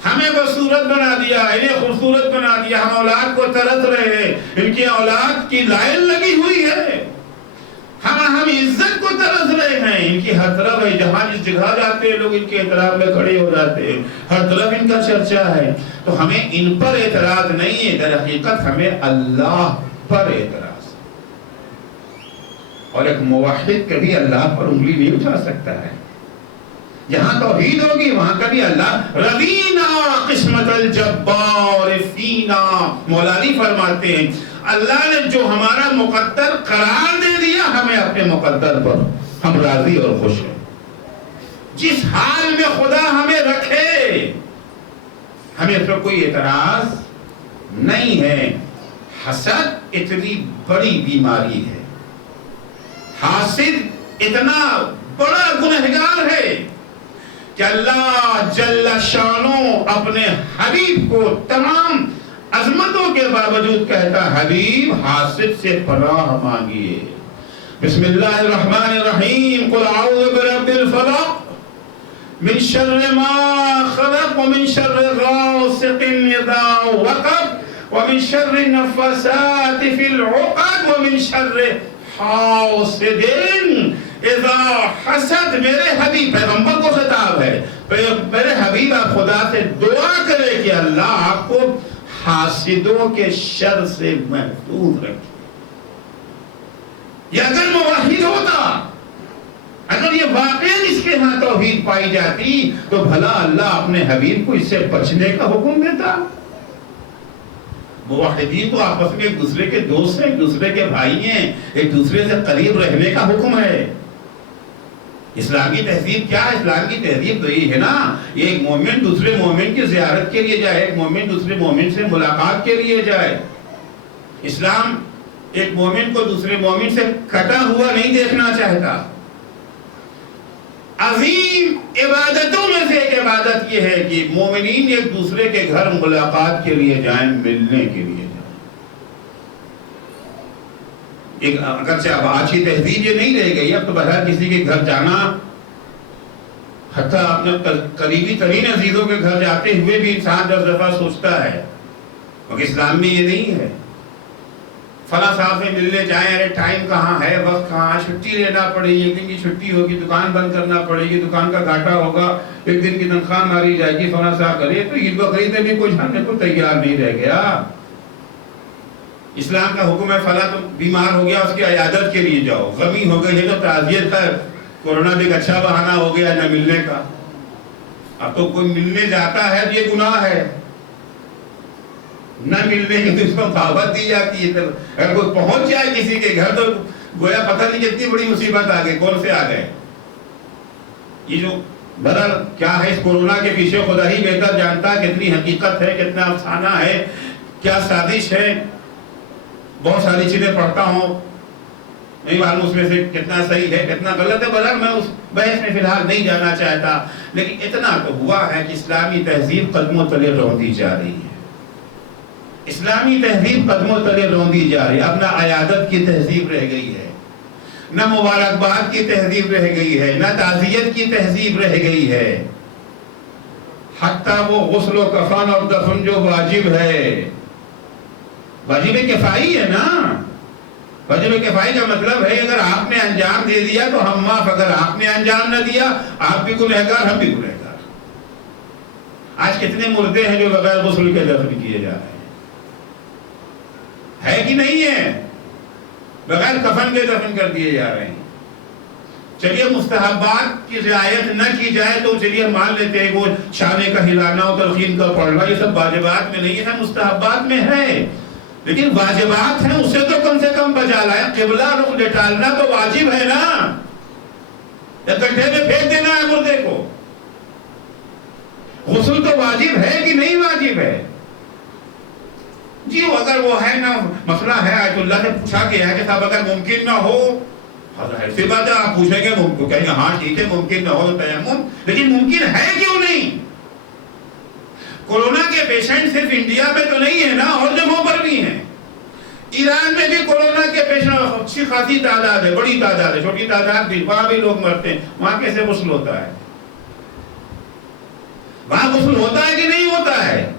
ہمیں بدصورت بنا دیا، انہیں خوبصورت بنا دیا، ہم اولاد کو ترس رہے ہیں، ان کی اولاد کی لائن لگی ہوئی ہے، ہم عزت کو ترس رہے ہیں، ان کی ہر طرف ہے، جہاں جس جگہ جاتے ہیں لوگ ان کے اعتراف میں کھڑے ہو جاتے ہیں، ہر طرف ان کا چرچا ہے۔ تو ہمیں ان پر اعتراض نہیں ہے، در حقیقت ہمیں اللہ پر اعتراض ہے۔ اور ایک موحد کبھی اللہ پر انگلی نہیں اٹھا سکتا ہے۔ جہاں توحید ہوگی وہاں کبھی اللہ رضینا قسمت الجبار فینا، مولا علی فرماتے ہیں اللہ نے جو ہمارا مقدر قرار دے دیا، ہمیں اپنے مقدر پر ہم راضی اور خوش ہیں۔ جس حال میں خدا ہمیں رکھے ہمیں اس پر کوئی اعتراض نہیں ہے۔ حسد اتنی بڑی بیماری ہے، حاسد اتنا بڑا گنہگار ہے کہ اللہ جل شانو اپنے حبیب کو تمام عظمتوں کے باوجود کہتا، حبیب حاسد سے پناہ مانگیے۔ بسم اللہ الرحمن الرحیم، قل اعوذ برب الفلق من شر ما خلق ومن شر غاسق اذا وقب ومن شر النفاثات في العقد ومن شر حاسد اذا حسد۔ میرے حبیب، پیغمبر کو خطاب ہے، میرے حبیب آپ خدا سے دعا کرے کہ اللہ آپ کو حاسدوں کے شر سے محفوظ رکھے۔ یہ اگر موحد ہوتا، اگر یہ واقعی اس کے ہاں توحید پائی جاتی تو بھلا اللہ اپنے حبیب کو اس سے بچنے کا حکم دیتا؟ موحدین تو آپس میں ایک دوسرے کے دوست ہیں، ایک دوسرے کے بھائی ہیں، ایک دوسرے سے قریب رہنے کا حکم ہے۔ اسلامی تہذیب کیا ہے؟ اسلام کی تہذیب تو یہ ہے نا، ایک مومن دوسرے مومن کی زیارت کے لیے جائے، ایک مومن دوسرے مومن سے ملاقات کے لیے جائے۔ اسلام ایک مومن کو دوسرے مومن سے کٹا ہوا نہیں دیکھنا چاہتا۔ عظیم عبادتوں میں سے ایک عبادت یہ ہے کہ مومنین ایک دوسرے کے گھر ملاقات کے لیے جائیں، ملنے کے لیے جائیں۔ ایک اگرچہ اب آج کی تہذیب یہ نہیں رہ گئی، اب تو بہرحال کسی کے گھر جانا، حتیٰ اپنے قریبی ترین عزیزوں کے گھر جاتے ہوئے بھی انسان 10 دفعہ سوچتا ہے، مگر اسلام میں یہ نہیں ہے۔ فلاں صاحب سے ملنے جائیں، ارے ٹائم کہاں ہے، وقت کہاں ہے، چھٹی لینا پڑے گی، ایک دن کی چھٹی ہوگی، دکان بند کرنا پڑے گی، دکان کا گھاٹا ہوگا، ایک دن کی تنخواہ ماری جائے گی، فلاں صاحب کرے تو عید بقرعید میں بھی کوئی جانے کو تیار نہیں رہ گیا۔ اسلام کا حکم ہے فلاں تو بیمار ہو گیا اس کی عیادت کے لیے جاؤ، غمی ہو گئی ہے تو تعزیت ہے، کورونا بھی ایک اچھا بہانہ ہو گیا نہ ملنے کا۔ اب تو کوئی ملنے جاتا ہے تو یہ گناہ ہے، نہ ملنے کی تو اس کو دعوت دی جاتی ہے۔ اگر کوئی پہنچ جائے کسی کے گھر تو گویا پتہ نہیں کتنی بڑی مصیبت آ گئی، کون سے آ گئے۔ یہ جو بدل کیا ہے اس کورونا کے پیچھے خدا ہی بہتر جانتا ہے، کتنی حقیقت ہے، کتنا افسانہ ہے، کیا سازش ہے۔ بہت ساری چیزیں پڑھتا ہوں، نہیں معلوم اس میں سے کتنا صحیح ہے کتنا غلط ہے، بدل میں اس بحث میں فی الحال نہیں جانا چاہتا، لیکن اتنا تو ہوا ہے کہ اسلامی تہذیب قدموں تلے روندی جا رہی ہے۔ اسلامی تہذیب قدموں تلے روندی جا رہی ہے، اب نہ عیادت کی تہذیب رہ گئی ہے، نہ مبارکباد کی تہذیب رہ گئی ہے، نہ تعزیت کی تہذیب رہ گئی ہے۔ حتیٰ وہ غسل و کفن اور دفن جو واجب ہے، واجب کفائی ہے نا۔ واجب کفائی کا مطلب ہے اگر آپ نے انجام دے دیا تو ہم معاف، اگر آپ نے انجام نہ دیا آپ بھی گنہگار ہم بھی گنہگار۔ آج کتنے مردے ہیں جو بغیر غسل کے دفن کیے جا رہے ہیں، ہے کہ نہیں ہے؟ بغیر کفن کے دفن کر دیے جا رہے ہیں۔ چلیے مستحبات کی رعایت نہ کی جائے تو چلیے مان لیتے ہیں وہ شانے کا ہلانا اور تلقین کا پڑھنا یہ سب واجبات میں نہیں ہے، مستحبات میں ہے، لیکن واجبات ہیں اسے تو کم سے کم بچا لائے۔ قبلہ رخ لٹالنا تو واجب ہے نا، یا گڈھے میں پھینک دینا ہے مردے کو؟ غسل تو واجب ہے کہ نہیں واجب ہے؟ جی اگر وہ ہے نا مسئلہ ہے، آیت اللہ سے پوچھا گیا ہے کہ صاحب اگر ممکن نہ ہو، ایسی بات ہے آپ پوچھیں گے کہیں گے ہاں ٹھیک ہے ممکن نہ ہو تیمم، لیکن ممکن ہے کیوں نہیں؟ کورونا کے پیشنٹ صرف انڈیا میں تو نہیں ہے نا، اور جگہوں پر بھی ہیں۔ ایران میں بھی کورونا کے پیشنٹ اچھی خاصی تعداد ہے، بڑی تعداد ہے، چھوٹی تعداد بھی، وہاں بھی لوگ مرتے ہیں۔ وہاں کیسے غسل ہوتا ہے؟ وہاں غسل ہوتا ہے کہ نہیں ہوتا ہے؟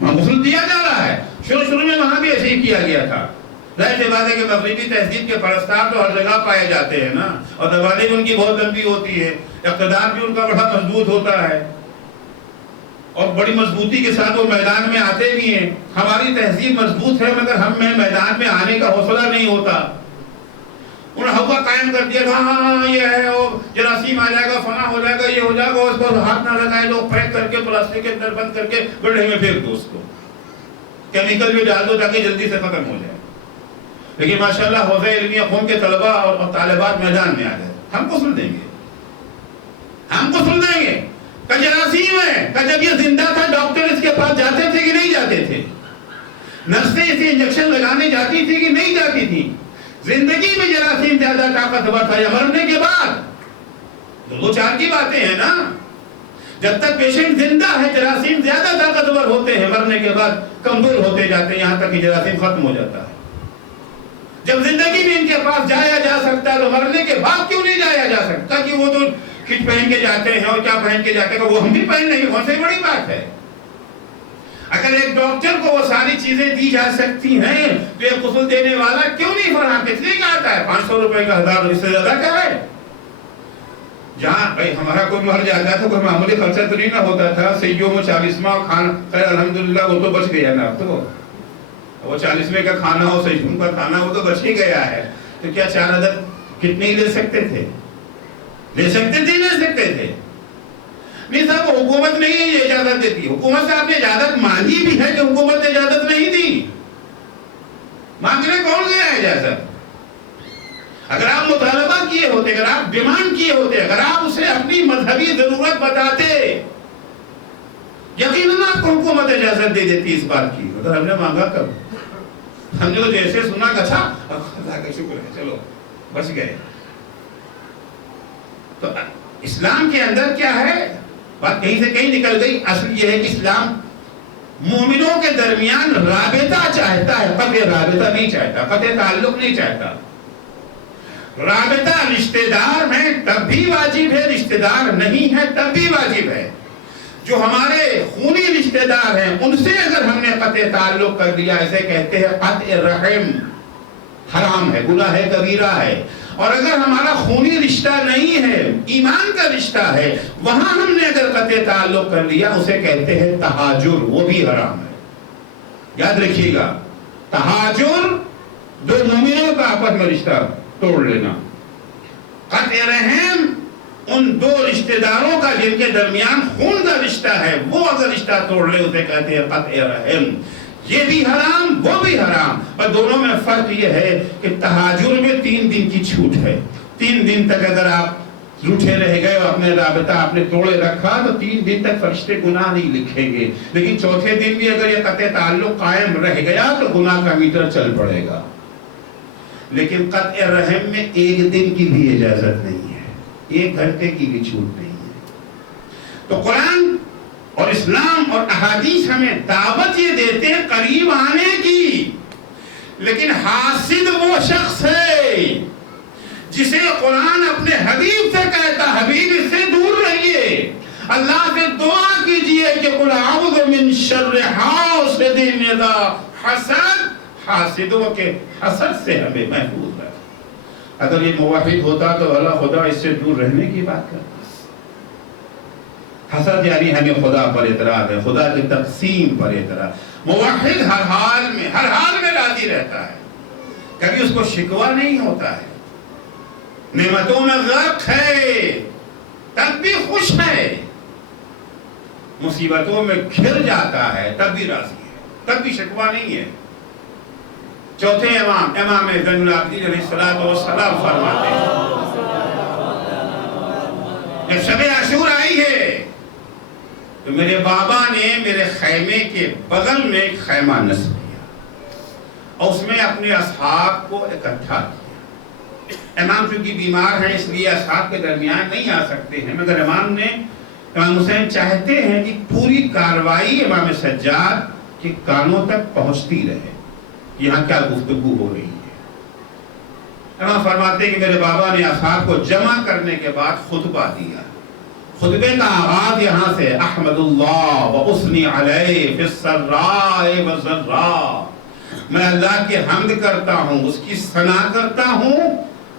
وہاں غسل دیا جا رہا ہے۔ شروع میں وہاں بھی ایسے ہی کیا گیا تھا۔ ظاہر سی بات ہے کہ مغربی تہذیب کے پرستار تو ہر جگہ پائے جاتے ہیں نا، اور زبانیں بھی ان کی بہت لمبی ہوتی ہے، اقتدار بھی ان کا بڑا مضبوط ہوتا ہے، اور بڑی مضبوطی کے ساتھ وہ میدان میں آتے بھی ہیں۔ ہماری تہذیب مضبوط ہے مگر ہم میں میدان میں آنے کا حوصلہ نہیں ہوتا۔ انہوں نے ہوا قائم کر دیا، ہاں یہ ہے، وہ جراثیم آ جائے گا، فنا ہو جائے گا، یہ ہو جائے گا، اس کو ہاتھ نہ لگائے، لوگ پیک کر کے پلاسٹک کے اندر بند کر کے گڈھے میں پھینک دو، اس کو کیمیکل بھی ڈال دو تاکہ جلدی سے ختم ہو جائے۔ لیکن ماشاءاللہ حوزہ علمیہ خون کے طلبہ اور طالبات میدان میں آ گئے، ہم غسل دیں گے، ہم غسل دیں گے۔ کہ جراثیم ہے، کہ جب یہ زندہ تھا ڈاکٹر اس کے پاس جاتے تھے کہ نہیں جاتے تھے؟ نرسیں اسے انجیکشن لگانے جاتی تھی کہ نہیں جاتی تھی؟ زندگی میں جراثیم زیادہ طاقتور تھا یا مرنے کے بعد؟ دو چار کی باتیں ہیں نا۔ جب تک پیشنٹ زندہ ہے جراثیم زیادہ طاقتور ہوتے ہیں، مرنے کے بعد کمزور ہوتے جاتے ہیں، یہاں تک کہ جراثیم ختم ہو جاتا ہے۔ جب زندگی میں ان کے پاس جایا جا سکتا ہے تو مرنے کے بعد کیوں نہیں جایا جا سکتا؟ کہ وہ تو کٹ پہن کے جاتے ہیں اور کیا پہن کے جاتے ہیں، وہ ہم بھی پہن نہیں، کون سی بڑی بات ہے؟ اگر ایک ڈاکٹر کو وہ ساری چیزیں دی جا سکتی ہیں تو ایک غسل دینے والا کیوں نہیں فراہم؟ کس لیے کا آتا ہے 500 روپے کا، 1000، اس سے زیادہ کیا ہے؟ جہاں بھائی ہمارا کوئی مر جاتا تھا کوئی معمولی خرچہ تو نہیں نہ ہوتا تھا، سیوں میں 40واں کھانا، خیر الحمدللہ وہ تو بچ گیا نا، اب تو وہ 40ویں کا کھانا ہو، سیوں کا کھانا وہ تو بچ ہی گیا ہے۔ تو کیا 4 عدد کتنے ہی لے سکتے تھے؟ لے سکتے تھے، لے سکتے تھے نہیں صاحب، حکومت نہیں ہے یہ اجازت دیتی، حکومت سے آپ نے اجازت مانگی بھی ہے کہ حکومت نے اجازت نہیں دی؟ مانگنے کون گیا ہے اجازت؟ اگر آپ مطالبہ کیے ہوتے، اگر آپ ڈیمانڈ کیے ہوتے، اگر آپ اسے اپنی مذہبی ضرورت بتاتے، یقیناً آپ کو حکومت اجازت دے دیتی اس بات کی۔ اگر ہم نے مانگا کب؟ ہم نے تو جیسے سنا کہ اچھا اللہ کا شکر ہے چلو بچ گئے۔ تو اسلام کے اندر کیا ہے؟ بات کہیں سے کہیں نکل گئی۔ اصل یہ ہے کہ اسلام مومنوں کے درمیان رابطہ چاہتا ہے، قطع رابطہ نہیں چاہتا، قطع تعلق نہیں چاہتا۔ رابطہ رشتہ دار ہیں تب بھی واجب ہے، رشتہ دار نہیں ہے تب بھی واجب ہے۔ جو ہمارے خونی رشتہ دار ہیں ان سے اگر ہم نے قطع تعلق کر دیا، اسے کہتے ہیں قطع رحم، حرام ہے، گناہ ہے، کبیرہ ہے۔ اور اگر ہمارا خونی رشتہ نہیں ہے، ایمان کا رشتہ ہے، وہاں ہم نے اگر قطع تعلق کر لیا اسے کہتے ہیں تہاجر، وہ بھی حرام ہے۔ یاد رکھیے گا، تہاجر دو مومنوں کا آپس میں رشتہ توڑ لینا، قطع رحم ان دو رشتہ داروں کا جن کے درمیان خون کا رشتہ ہے، وہ اگر رشتہ توڑ لے اسے کہتے ہیں قطع رحم۔ یہ بھی حرام، وہ بھی حرام، پر دونوں میں فرق یہ ہے کہ تہاجر میں 3 دن کی چھوٹ ہے۔ 3 دن تک اگر آپ روٹھے رہ گئے اور اپنے رابطہ آپ نے توڑے رکھا تو 3 دن تک فرشتے گناہ نہیں لکھیں گے، لیکن چوتھے دن بھی اگر یہ قطع تعلق قائم رہ گیا تو گناہ کا میٹر چل پڑے گا۔ لیکن قطع رحم میں 1 دن کی بھی اجازت نہیں ہے، 1 گھنٹے کی بھی چھوٹ نہیں ہے۔ تو قرآن اور اسلام اور احادیث ہمیں دعوت یہ دیتے ہیں قریب آنے کی، لیکن حاسد وہ شخص ہے جسے قرآن اپنے حبیب سے کہتا، حبیب اس سے دور رہیے، اللہ سے دعا کیجئے کہ قل اعوذ من شر حاسد اذا حسد، حاسدوں کے حسد سے ہمیں محفوظ ہے۔ اگر یہ موحد ہوتا تو اللہ خدا اس سے دور رہنے کی بات کرتا۔ حسد یعنی ہمیں خدا پر اعتراض ہے، خدا کی تقسیم پر اعتراض۔ موحد ہر حال میں راضی رہتا ہے، کبھی اس کو شکوہ نہیں ہوتا ہے، نعمتوں میں غرق ہے تب بھی خوش ہے، مصیبتوں میں گھر جاتا ہے تب بھی راضی ہے، تب بھی شکوہ نہیں ہے۔ چوتھے امام زین العابدین علیہ السلام فرماتے ہیں، جب شب عاشور آئی ہے تو میرے بابا نے میرے خیمے کے بغل میں ایک خیمہ نصب کیا اور اس میں اپنے اصحاب کو اکٹھا کیا۔ امام چونکہ بیمار ہیں اس لیے اصحاب کے درمیان نہیں آ سکتے ہیں، مگر امام حسین چاہتے ہیں کہ پوری کاروائی امام سجاد کے کانوں تک پہنچتی رہے، یہاں کیا گفتگو ہو رہی ہے۔ امام فرماتے ہیں کہ میرے بابا نے اصحاب کو جمع کرنے کے بعد خطبہ دیا۔ خطبے کا آغاز یہاں سے، احمد اللہ و اثنی علیہ فی السراء والضراء، میں اللہ کی حمد کرتا ہوں، اس کی ثنا کرتا ہوں،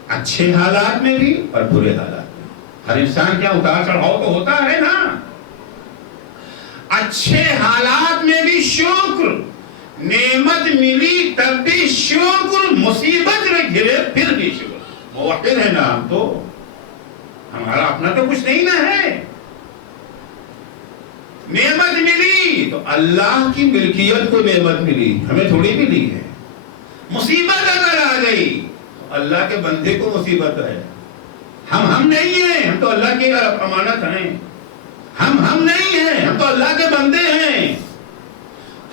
اچھے حالات میں بھی اور برے حالات میں۔ ہر انسان کیا اتار چڑھاؤ تو ہوتا ہے نا، اچھے حالات میں بھی شکر، نعمت ملی تب بھی شکر، مصیبت میں گھرے پھر بھی شکر۔ موحد ہے نا ہم تو، ہمارا اپنا تو کچھ نہیں نہ ہے۔ نعمت ملی تو اللہ کی ملکیت کو نعمت ملی، ہمیں تھوڑی ملی ہے۔ مصیبت اگر آ گئی تو اللہ کے بندے کو مصیبت ہے، ہم نہیں ہیں، ہم تو اللہ کی امانت ہیں، ہم نہیں ہیں، ہم تو اللہ کے بندے ہیں،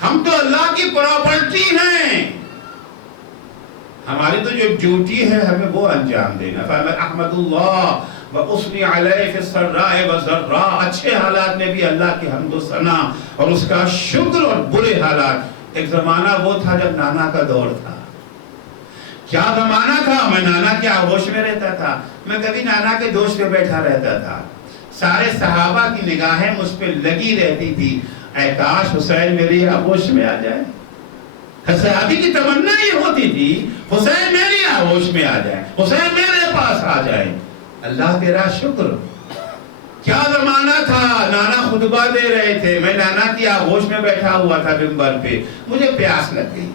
ہم تو اللہ کی پراپرٹی ہیں، ہماری تو جو ڈیوٹی ہے ہمیں وہ انجام دینا۔ فرمایا احمد اللہ وَأُثْنِي عَلَيْهِ فِي السَّرَّاءِ وَالضَّرَّاءِ، اچھے حالات میں بھی اللہ کی حمد و ثنا اور اس کا شکر، اور برے حالات۔ ایک زمانہ وہ تھا جب نانا کا دور تھا، کیا زمانہ تھا، میں نانا کے آغوش میں رہتا تھا، میں کبھی نانا کے دوست پہ بیٹھا رہتا تھا، سارے صحابہ کی نگاہیں مجھ پہ لگی رہتی تھی، اے کاش حسین میری آغوش میں آ جائے۔ صحابی کی تمنا یہ ہوتی تھی حسین میری آغوش میں آ جائے، حسین میرے پاس آ جائے۔ اللہ تیرا شکر، کیا زمانہ تھا، نانا خطبہ دے رہے تھے، میں نانا کی آغوش میں بیٹھا ہوا تھا منبر پہ، مجھے پیاس لگ گئی۔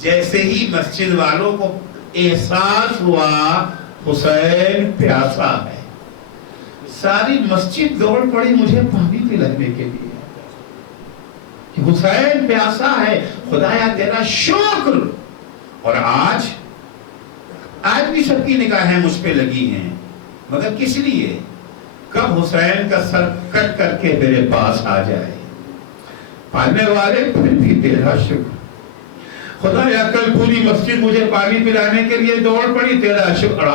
جیسے ہی مسجد والوں کو احساس ہوا حسین پیاسا ہے، ساری مسجد دوڑ پڑی مجھے پانی پلانے کے لیے کہ حسین پیاسا ہے۔ خدایا تیرا شکر۔ اور آج بھی سب کی نگاہیں مجھ پہ لگی ہیں، مگر کس لیے؟ کب حسین کا سر کٹ کر کے میرے پاس آ جائے۔ پانے والے پھر بھی تیرا شکر۔ خدایا کل پوری مسجد مجھے پانی پلانے کے لیے دوڑ پڑی، تیرا شکر۔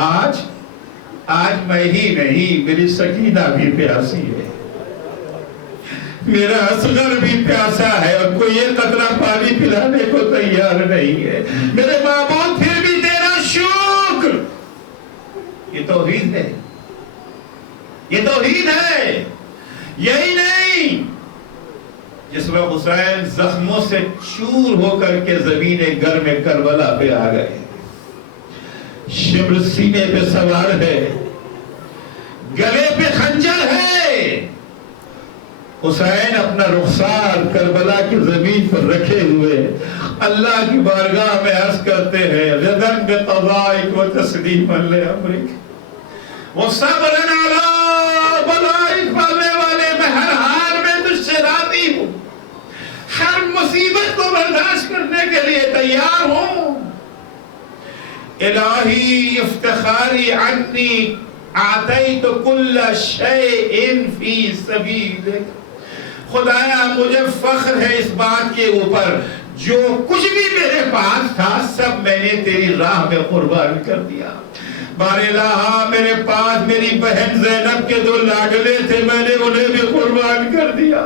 آج میں ہی نہیں، میری سکینہ بھی پیاسی ہے، میرا اصغر بھی پیاسا ہے، اور کوئی ایک قطرہ پانی پلانے کو تیار نہیں ہے۔ میرے معبود پھر بھی تیرا شکر۔ یہ توحید ہے، یہ توحید ہے یہی نہیں، جس وقت حسین زخموں سے چور ہو کر کے زمین گرم کربلا پہ آ گئے، شمر سینے پہ سوار ہے، گلے پہ خنجر ہے، حسین اپنا رخسار کربلا کی زمین پر رکھے ہوئے اللہ کی بارگاہ میں عرض کرتے ہیں رضن بقضائک و تسلیما لامرک وصبرا علی بلائک، پڑھنے والے میں ہر حال میں تجھ سے راضی ہوں، ہر مصیبت کو برداشت کرنے کے لیے تیار ہوں، الہی افتخاری عنی اعطیت کل شیء فی سبیلک، خدایا مجھے فخر ہے اس بات کے اوپر جو کچھ بھی میرے پاس تھا سب میں نے تیری راہ میں قربان کر دیا، بار الہ میرے پاس میری بہن زینب کے 2 لاڈلے تھے، میں نے انہیں بھی قربان کر دیا،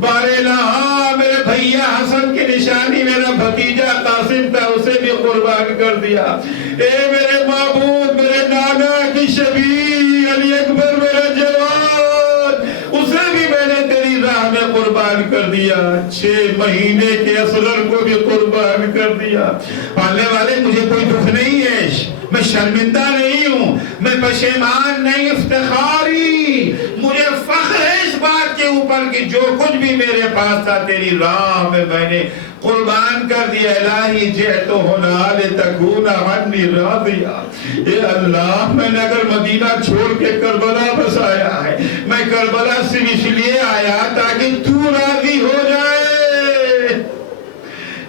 بار الہ میرے بھیا حسن کی نشانی میرا بھتیجا قاسم تھا اسے بھی قربان کر دیا، اے میرے معبود میرے نانا کی شبیہ علی اکبر میرا جوان اسے بھی میں نے تیری راہ میں قربان کر دیا، 6 مہینے کے اصغر کو بھی قربان کر دیا، پالنے والے مجھے کوئی دکھ نہیں ہے، میں شرمندہ نہیں ہوں، میں پشیمان نہیں، افتخاری مجھے فخر ہے اس بات کے اوپر کہ جو کچھ بھی میرے پاس تھا تیری راہ میں نے قربان کر دیا، الہی جئت ہنا لتکون عنی راضیا، اے اللہ میں نے اگر مدینہ چھوڑ کے کربلا بس آیا ہے، میں کربلا سے اس لیے آیا تاکہ تو راضی ہو جائے،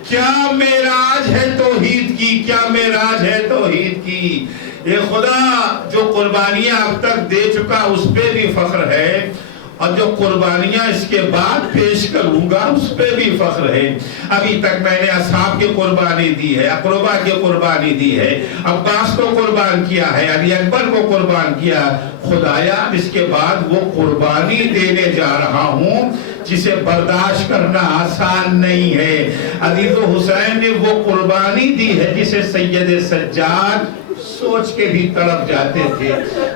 کیا معراج ہے توحید کی، کیا معراج ہے توحید کی، یہ خدا جو قربانیاں اب تک دے چکا اس پہ بھی فخر ہے، اور جو قربانیاں اس کے بعد پیش کروں گا اس پہ بھی فخر ہے، ابھی تک میں نے اصحاب کی قربانی دی ہے، اقربا کی قربانی دی ہے، عباس کو قربان کیا ہے، علی اکبر کو قربان کیا، خدایا اس کے بعد وہ قربانی دینے جا رہا ہوں جسے برداشت کرنا آسان نہیں ہے، عزیز و حسین نے وہ قربانی دی ہے جسے سید سجاد سوچ کے بھی تڑپ جاتے تھے،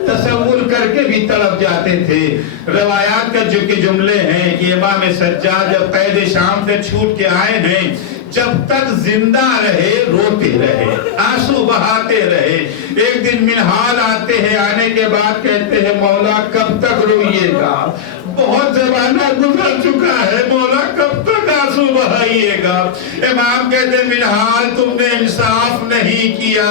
تصور کر کے بھی تڑپ جاتے تھے، روایات کا جو کہ جملے ہیں کہ امام سجاد جب قید شام سے چھوٹ کے آئے ہیں جب تک زندہ رہے روتے رہے، آنسو بہاتے رہے، ایک دن منہال آتے ہیں، آنے کے بعد کہتے ہیں مولا کب تک روئیے گا، بہت زمانہ گزر چکا ہے، مولا کب تک آنسو بہائیے گا، امام کہتے ہیں منہال تم نے انصاف نہیں کیا،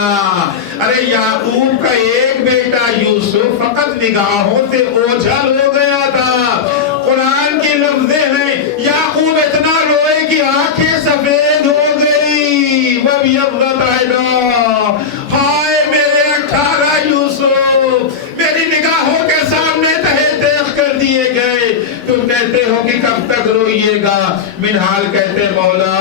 ارے یعقوب کا ایک بیٹا یوسف فقط نگاہوں سے اوجھل ہو گیا تھا، قرآن کی لفظیں ہیں یعقوب اتنا روئے کہ آنکھیں سفید ہو گئی، وَبْيَضَّتْ عَيْنَاهُ، ہائے میرے 18 یوسف میری نگاہوں کے سامنے تہے تیغ کر دیے گئے، تم کہتے ہو کہ کب تک روئیے گا، منہال کہتے مولا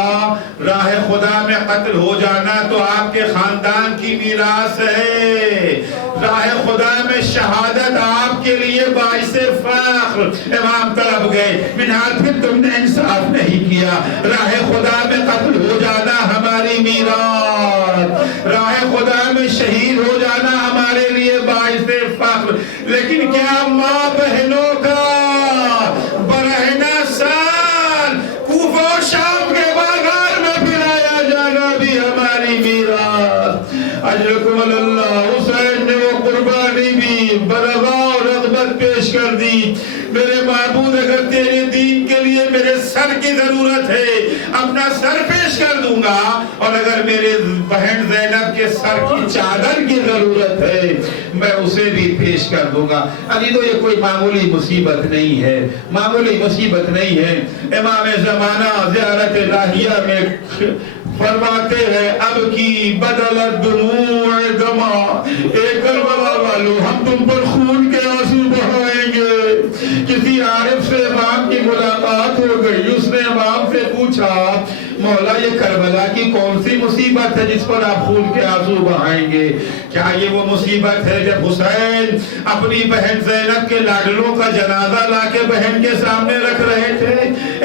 راہ خدا میں قتل ہو جانا تو آپ کے خاندان کی میراث ہے، راہ خدا میں شہادت آپ کے لیے باعث فخر، امام طلب گئے، منہال پھر تم نے انصاف نہیں کیا، راہ خدا میں قتل ہو جانا ہماری میراث، راہ خدا میں شہید ہو جانا ہمارے لیے باعث فخر، لیکن کیا ماں بہنوں کا برہنہ سال کوفہ و شام کے باغار میں پھرایا جانا بھی ہماری میراث، اجرکم اللہ، حسین نے وہ قربانی بھی برغا و رغبت پیش کر دی، میرے معبود اگر تیرے دین کے لیے میرے سر کی ضرورت ہے اپنا سر پیش کر دوں گا، اور اگر میرے بہن زینب کے سر کی چادر کی ضرورت ہے میں اسے بھی پیش کر دوں گا، ابھی تو یہ کوئی معمولی مصیبت نہیں ہے، معمولی مصیبت نہیں ہے، امام زمانہ زیارت الہیہ میں فرماتے ہیں اب کی بدلت دموع دما، اے کربلا والو ہم تم پر خون کے آنسو بہائیں گے، کسی عارف سے امام کی ملاقات ہو گئی، اس نے امام سے پوچھا مولا یہ کربلا کی کون سی مصیبت ہے جس پر آپ خون کے آنسو بہائیں گے؟ کیا یہ وہ مصیبت ہے جب حسین اپنی بہن زینب کے لاڈلوں کا جنازہ لا کے بہن کے سامنے رکھ رہے تھے؟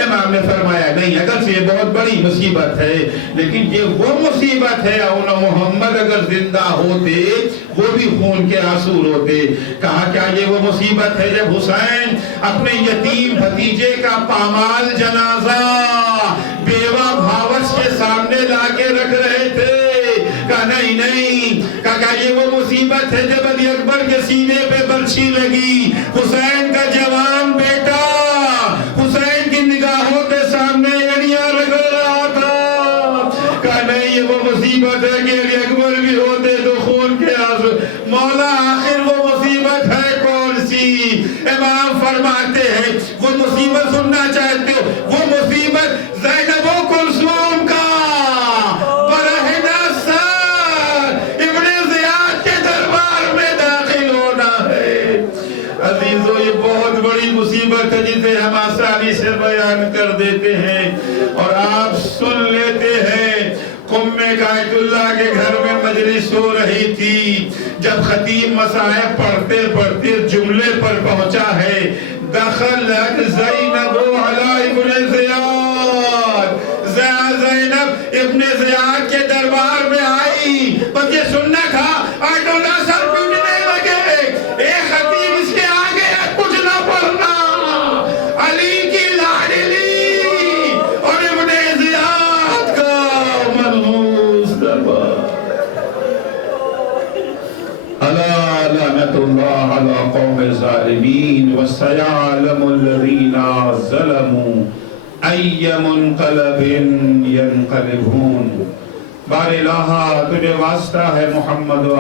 امام نے فرمایا نہیں، اگر سے یہ بہت بڑی مصیبت ہے لیکن یہ وہ مصیبت ہے اور محمد اگر زندہ ہوتے وہ بھی خون کے آنسو روتے۔ کہا کیا یہ وہ مصیبت ہے جب حسین اپنے یتیم بھتیجے کا پامال جنازہ بیوہ بھاوش کے سامنے لا کے رکھ رہے تھے؟ کہا نہیں۔ کہا یہ وہ مصیبت ہے جب علی اکبر کے سینے پہ برچھی لگی، حسین کا جوان بیٹا حسین کی نگاہوں کے سامنے اڑیاں رگڑ رہا تھا؟ کہا نہیں، یہ وہ مصیبت ہے کہ علی اکبر بھی ہوتے تو خون کے آنسو۔ مولا آخر وہ مصیبت ہے کون سی؟ امام فرماتے ہیں وہ مصیبت سننا چاہتے ہو؟ وہ مصیبت زینب و کلثوم کا برہنہ سر ابن زیاد کے دربار میں داخل ہونا ہے۔ عزیزو یہ بہت بڑی مصیبت ہے جسے ہم آسانی سے بیان کر دیتے ہیں اور آپ سن لیتے ہیں۔ قم قائد اللہ کے گھر میں مجلس ہو رہی تھی، جب خطیب مصائب پڑھتے پڑھتے جملے پر پہنچا ہے دخلت زینب علی ابن زیاد، زینب ابن زیاد کے دربار میں آئی۔ بس یہ سننا تھا، آئٹولہ سر پیٹنے لگے، اے خطیب اس کے آگے کچھ نہ پڑھنا، علی کی لاڈلی اور ابن زیاد کا منحوس دربار۔ الا لعنت اللہ علی قوم الظالمین وسیعلم الذین ظلموا ای منقلب ینقلبون۔ بار الہ تجھے واسطہ ہے محمد